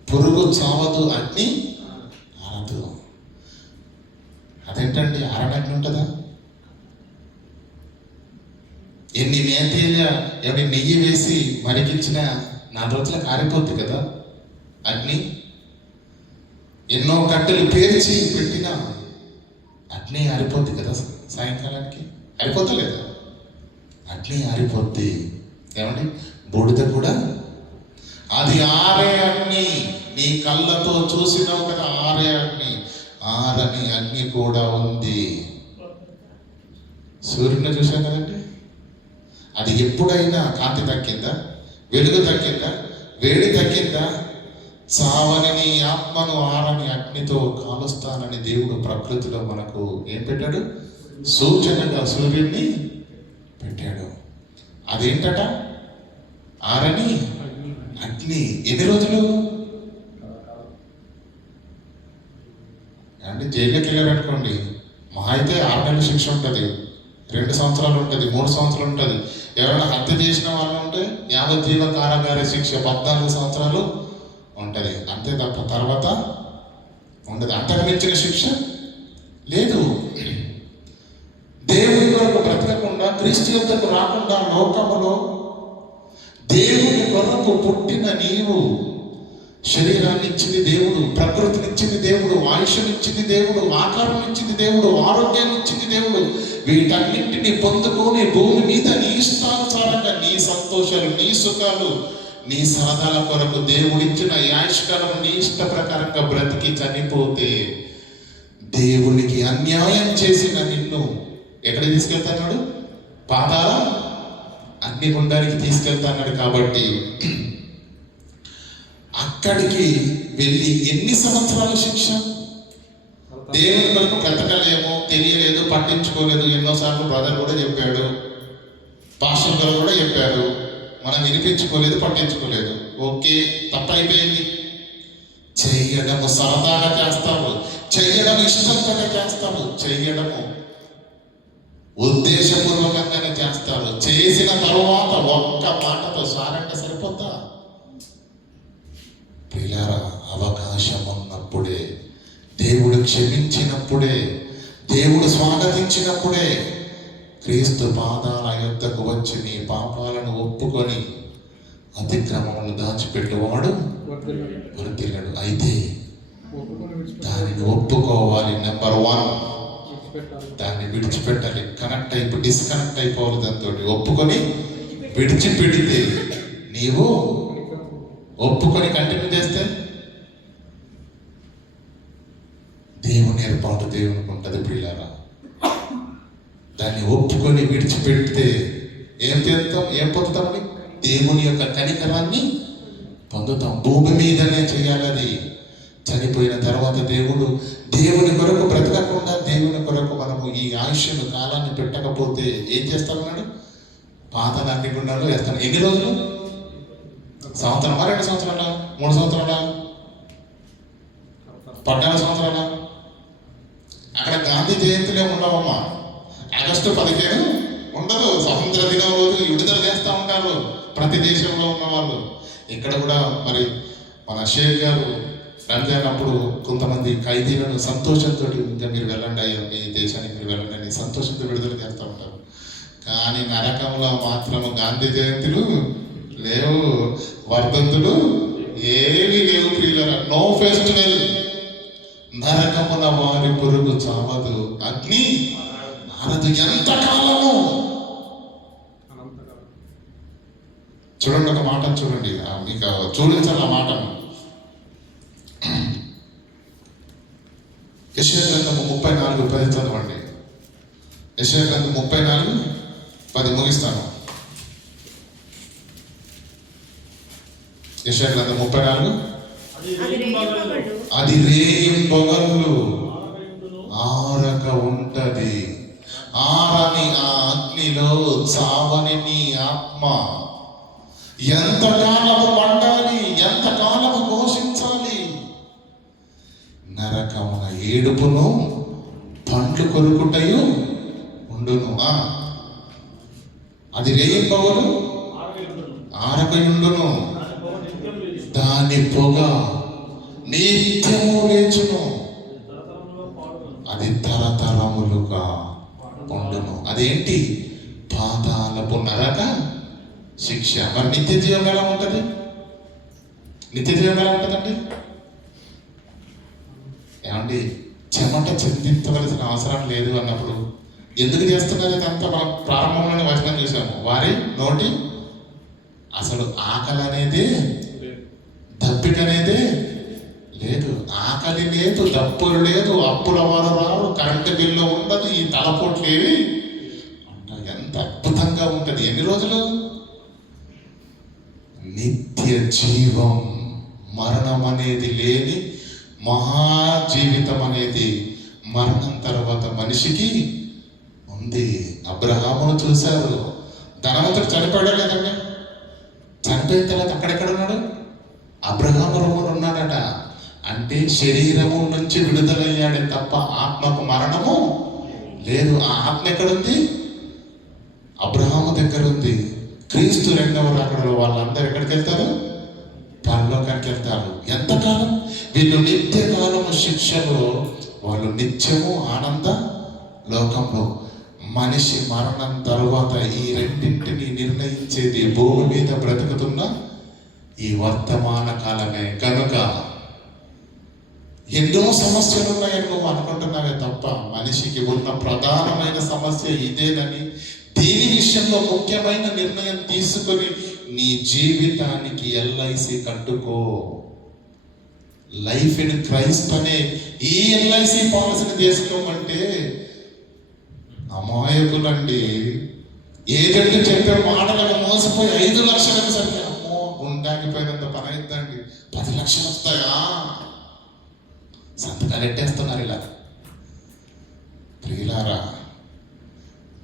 పురుగు చావదు, అగ్ని ఆరదు. అదేంటండి? ఆరడానికి ఉంటుందా? ఎన్ని నేతేళ్ళ ఎవరి నెయ్యి వేసి మరిగించిన 4 రోజులకు ఆరిపోద్ది కదా అగ్ని. ఎన్నో కట్టెలు పేర్చి పెట్టిన అగ్ని ఆరిపోద్ది కదా సాయంకాలానికి. ఆరిపోతలేదా? అగ్ని ఆరిపోద్ది. ఏమండి? బూడిద కూడా అది ఆరే అగ్ని. నీ కళ్ళతో చూసినావు కదా ఆరే అగ్ని. ఆరని అగ్ని కూడా ఉంది. సూర్యుని చూసాం కదండి. అది ఎప్పుడైనా కాంతి తగ్గిందా? వెలుగు తగ్గిందా? వేడి తగ్గిందా? చావని నీ ఆత్మను ఆరని అగ్నితో కాలుస్తానని దేవుడు ప్రకృతిలో మనకు ఏం పెట్టాడు? సూచనగా సూర్యుడిని పెట్టాడు. అదేంటట? ఆరని అగ్ని. ఎన్ని రోజులు అంటే జైల్లోకి వెళ్ళారనుకోండి, మా అయితే 6 నెలల శిక్ష ఉంటుంది, 2 సంవత్సరాలు ఉంటుంది, 3 సంవత్సరాలు ఉంటుంది. ఎవరైనా హత్య చేసిన వాళ్ళు ఉంటే యావజ్జీవ కారాగార శిక్ష 14 సంవత్సరాలు ఉంటుంది. అంతే తప్ప తర్వాత ఉండదు. అంతకు మించిన శిక్ష లేదు. దేవుని కొరకు బ్రతకకుండా, క్రీస్తు యొద్దకు రాకుండా లోకములో దేవుని కొరకు పుట్టిన నీవు, శరీరాన్ని ఇచ్చింది దేవుడు, ప్రకృతినిచ్చింది దేవుడు, ఆయుష్నిచ్చింది దేవుడు, ఆకారం ఇచ్చింది దేవుడు, ఆరోగ్యాన్ని ఇచ్చింది దేవుడు. వీటన్నింటినీ పొందుకొని భూమి మీద నీ ఇష్టానుసారంగా నీ సంతోషాలు, నీ సుఖాలు, నీ సరదాల కొరకు దేవుడిచ్చిన ఆయుష్కాలం నీ ఇష్ట ప్రకారంగా బ్రతికి చనిపోతే దేవునికి అన్యాయం చేసిన నిన్ను ఎక్కడ తీసుకెళ్తాడు? పాతాళ అగ్నిగుండానికి తీసుకెళ్తాడు. కాబట్టి అక్కడికి వెళ్ళి ఎన్ని సంవత్సరాల శిక్ష? దేవుని కొరకు బ్రతకలేము, తెలియలేదు, పట్టించుకోలేదు. ఎన్నోసార్లు బ్రదర్ కూడా చెప్పాడు, పాస్టర్ గారు కూడా చెప్పారు, మనం వినిపించుకోలేదు, పట్టించుకోలేదు. ఓకే, తప్పైపోయింది. చెయ్యడము సరదాగా చేస్తావు, చెయ్యడం ఇష్టంతోనే చేస్తావు, చెయ్యడము ఉద్దేశపూర్వకంగానే చేస్తారు. చేసిన తరువాత ఒక్క మాటతో సారంటే సరిపోతా? పిల్లరా, అవకాశం ఉన్నప్పుడే, దేవుడు క్షమించినప్పుడే, దేవుడు స్వాగతించినప్పుడే క్రీస్తు పాదాల యొద్దకు వచ్చి నీ పాపాలను ఒప్పుకొని అతిక్రమములు దాచిపెట్టువాడు వర్ధిల్లడు. అయితే దానిని ఒప్పుకోవాలి. నెంబర్ 1, దాన్ని విడిచిపెట్టాలి. కనెక్ట్ అయిపోయి డిస్కనెక్ట్ అయిపోవాలి. దాంతో ఒప్పుకొని విడిచిపెడితే, నీవు ఒప్పుకొని కంటిన్యూ చేస్తే దేవుని ఏర్పాటు దేవునికి ఉంటుంది. పిల్లరా, దాన్ని ఒప్పుకొని విడిచిపెడితే ఏం చేస్తాం? ఏం పొందుతామని? దేవుని యొక్క కనికరాన్ని పొందుతాం. భూమి మీదనే చేయాలి అది. చనిపోయిన తర్వాత దేవుని కొరకు బ్రతకకుండా, దేవుని కొరకు మనము ఈ ఆయుష్ను కాలాన్ని పెట్టకపోతే ఏం చేస్తామన్నాడు? పాతాళ అగ్నిగుండంలో వేస్తాను. ఎన్ని రోజులు? సంవత్సరమా? 2 సంవత్సరాలా? 3 సంవత్సరాలా? 14 సంవత్సరాలా? అక్కడ గాంధీ జయంతిలో ఉండవమ్మా. ఆగస్టు 15 ఉండదు. స్వతంత్ర దినం రోజు విడుదల చేస్తూ ఉంటారు ప్రతి దేశంలో ఉన్న వాళ్ళు. ఇక్కడ కూడా మరి మన షేక్ గారు రంజాన్ అప్పుడు కొంతమంది ఖైదీలను సంతోషంతో ఇంకా మీరు వెళ్ళండి అయ్యా మీ దేశానికి మీరు వెళ్ళండి అని సంతోషంతో విడుదల చేస్తూ ఉంటారు. కానీ నరకంలో మాత్రం గాంధీ జయంతులు లేవు, వర్ధంతులు ఏవి లేవు ప్రియులారా. No festival. నరకమున వారి పురుగు చావదు, అగ్ని ఆరదు ఎంత కాలము. అనంతకాలం. చూడండి ఒక మాట చూడండి, మీకు చూడించాలి ఆ మాటను. యెషయా గ్రంథము 34:10 చదవండి. యెషయా గ్రంథం 34:10 ముగిస్తాను. యెషయా గ్రంథం 34 అది అది రేయింబగళ్ళు రేయింబగళ్ళు అది రేయింబగళ్ళు ఆరగయుండును, ఆరక ఉంటది. ఆరని ఆ అగ్నిలో చావని నీ ఆత్మ ఎంతకాలము మండాలి, ఎంతకాలము ఘోషించాలి. నరకమున ఏడుపును పండ్లు కొరుకుటయు ఉండును. అది రేయింబగలు ఆరగయుండును, ఆరకయుండును, దాని పొగ దాని పొగ నిత్యం లేచును, నిత్యము లేచును. తరతరములుగా పాడును. అది తరతరములుగా ఉండును. అదేంటి? పాతాళపు నరక శిక్ష. మరి నిత్య జీవం ఎలా ఉంటుంది? నిత్య జీవం ఎలా ఉంటుందండి? ఏమండి, చెమట చిందించవలసిన అవసరం లేదు అన్నప్పుడు ఎందుకు చేస్తున్నారు? ఇదంతా మనం ప్రారంభంలోనే వచనం చూసాము. వారి నోటి అసలు ఆకలి అనేది, దప్పిక అనేది లేదు. ఆకలి లేదు, దప్పులు లేదు, అప్పుల వారు రారు, కరెంటు బిల్లు ఉండదు, ఈ తలపోట్లు ఏవి అంటే ఎంత అద్భుతంగా ఉంటుంది. ఎన్ని రోజులు? నిత్య జీవం, మరణం అనేది లేని మహాజీవితం అనేది మరణం తర్వాత మనిషికి ఉంది. అబ్రహామును చూశారు. ధనవంతుడు చనిపోయాడా లేదండి? చనిపోయిన తర్వాత అక్కడెక్కడ ఉన్నాడు? అబ్రహాము రూములు ఉన్నాడట. అంటే శరీరము నుంచి విడుదలయ్యాడే తప్ప ఆత్మకు మరణము లేదు. ఆ ఆత్మ ఎక్కడుంది? అబ్రహాము దగ్గర ఉంది. క్రీస్తు రెండవ రాకడలో వాళ్ళందరూ ఎక్కడికి వెళ్తారు? పరలోకానికి వెళ్తారు. ఎంతకాలం? వీళ్ళు నిత్యకాలము శిక్షలో, వాళ్ళు నిత్యము ఆనంద లోకంలో. మనిషి మరణం తరువాత ఈ రెండింటిని నిర్ణయించేది భూమి మీద బ్రతుకుతున్న ఈ వర్తమాన కాలమే. కనుక ఎన్నో సమస్యలు ఉన్నాయని నువ్వు అనుకుంటున్నావే తప్ప మనిషికి ఉన్న ప్రధానమైన సమస్య ఇదేనని, దీని విషయంలో ముఖ్యమైన నిర్ణయం తీసుకొని నీ జీవితానికి ఎల్ఐసి కట్టుకో. లైఫ్ ఇన్ క్రైస్ట్ అనే ఈ ఎల్ఐసి పాలసీని చేసుకోమంటే అమాయకులండి. ఏజెంట్ చెప్పే మాటలను మోసపోయి 5 లక్షలకు సరికి అమ్మో గుండాగిపోయినంత పని అయిద్దండి. 10 లక్షలు వస్తాయా? సంతకాలు ఎట్టేస్తున్నారు ఇలా. ప్రియులారా,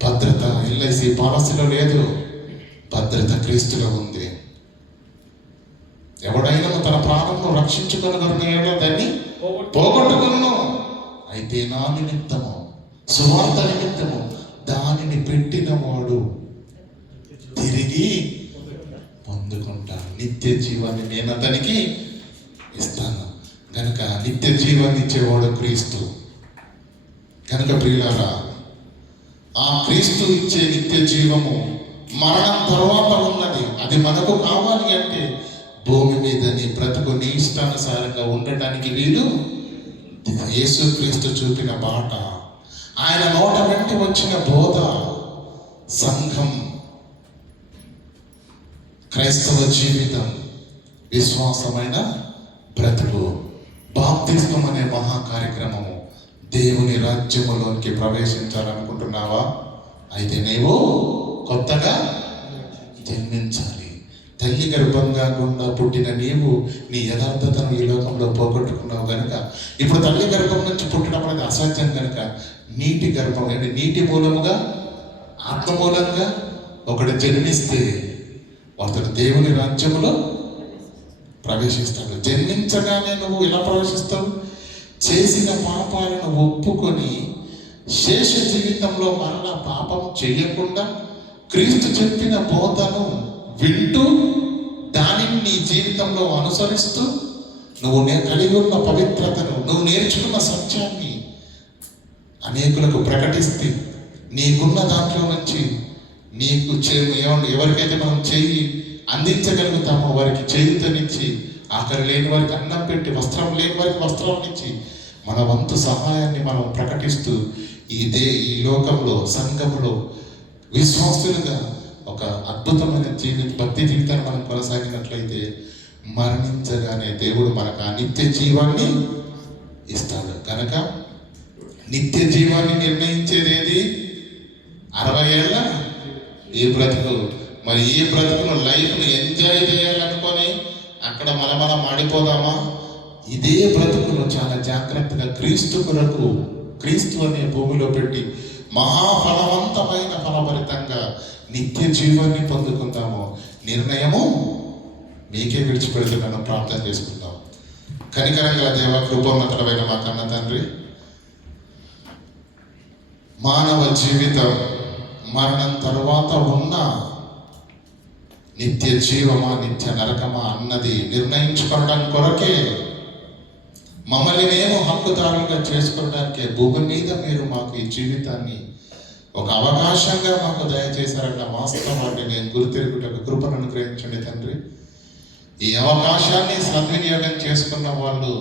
భద్రత ఎల్ఐసి పాలసీలో లేదు, భద్రత క్రీస్తులో ఉంది. ఎవడైనా తన ప్రాణంను రక్షించుకొనగలిగిన దాన్ని పోగొట్టుకును. అయితే నా నిమిత్తము, సువార్త నిమిత్తము దానిని పెట్టిన వాడు తిరిగి పొందుకుంటాడు. నిత్య జీవాన్ని నేను అతనికి ఇస్తాను. కనుక నిత్య జీవాన్ని ఇచ్చేవాడు క్రీస్తు. కనుక ప్రియులారా, ఆ క్రీస్తు ఇచ్చే నిత్య జీవము మరణం తర్వాత ఉన్నది. అది మనకు కావాలి అంటే భూమి మీద నీ బ్రతుకు నీ ఇష్టానుసారంగా ఉండటానికి వీలు. యేసు క్రీస్తు చూపిన బాట, ఆయన నోట వెంట వచ్చిన బోధ, సంఘం, క్రైస్తవ జీవితం, విశ్వాసమైన బ్రతుకు, బాప్తిస్మం అనే మహా కార్యక్రమము. దేవుని రాజ్యములోనికి ప్రవేశించాలనుకుంటున్నావా? అయితే నీవు కొత్తగా జన్మించాలి. తల్లి గర్భంగా గుండా పుట్టిన నీవు నీ యథార్థతను ఈ లోకంలో పోగొట్టుకున్నావు కనుక ఇప్పుడు తల్లి గర్భం నుంచి పుట్టడం అనేది అసాధ్యం కనుక నీటి గర్భం అంటే నీటి మూలముగా, ఆత్మ మూలంగా ఒకడు జన్మిస్తే అతడు దేవుని రాజ్యములో ప్రవేశిస్తాడు. జన్మించగానే నువ్వు ఇలా ప్రవేశిస్తావు, చేసిన పాపాలను ఒప్పుకొని శేష జీవితంలో మరలా పాపం చేయకుండా క్రీస్తు చెప్పిన బోధను వింటూ దానిని నీ జీవితంలో అనుసరిస్తూ నువ్వు కలిగి ఉన్న పవిత్రతను, నువ్వు నేర్చుకున్న సత్యాన్ని అనేకులకు ప్రకటిస్తే నీకున్న దాంట్లో నుంచి నీకు ఎవరికైతే మనం చేయి అందించగలుగుతామో వారికి చేయుతనిచ్చి, ఆఖరి లేని వారికి అన్నం పెట్టి, వస్త్రం లేని వారికి వస్త్రం ఇచ్చి మన వంతు సహాయాన్ని మనం ప్రకటిస్తూ ఈ లోకంలో సంఘంలో విశ్వాసులుగా ఒక అద్భుతమైన భక్తి జీవితాన్ని మనం కొనసాగినట్లయితే మరణించగానే దేవుడు మనకు ఆ నిత్య జీవాన్ని ఇస్తాడు. కనుక నిత్య జీవాన్ని నిర్ణయించేది ఏది? 60 ఏళ్ళ ఏ బ్రతుకు. మరి ఏ బ్రతుకును లైఫ్ను ఎంజాయ్ చేయాలనుకొని అక్కడ మనం మాడిపోదామా? ఇదే బ్రతుకును చాలా జాగ్రత్తగా క్రీస్తు కొరకు, క్రీస్తు అనే భూమిలో పెట్టి మహాఫలవంతమైన ఫలభరితంగా నిత్య జీవాన్ని పొందుకుందాము. నిర్ణయము మీకే విడిచిపెడుతున్నాను. ప్రార్థన చేసుకుందాం. కనికరంగా దేవ, కృపోన్నతుడమైన మా కన్న తండ్రి, మానవ జీవితం మరణం తరువాత ఉన్న నిత్య జీవమా నిత్య నరకమా అన్నది నిర్ణయించుకోవడం కొరకే, మమ్మల్ని మేము హక్కుదారులుగా చేసుకోవడానికే భూమి మీద మీరు మాకు ఈ జీవితాన్ని ఒక అవకాశంగా మాకు దయచేశారన్న వాస్తవాన్ని నేను గుర్తెరుగుటకు కృపను అనుగ్రహించండి తండ్రి. ఈ అవకాశాన్ని సద్వినియోగం చేసుకున్న వాళ్ళు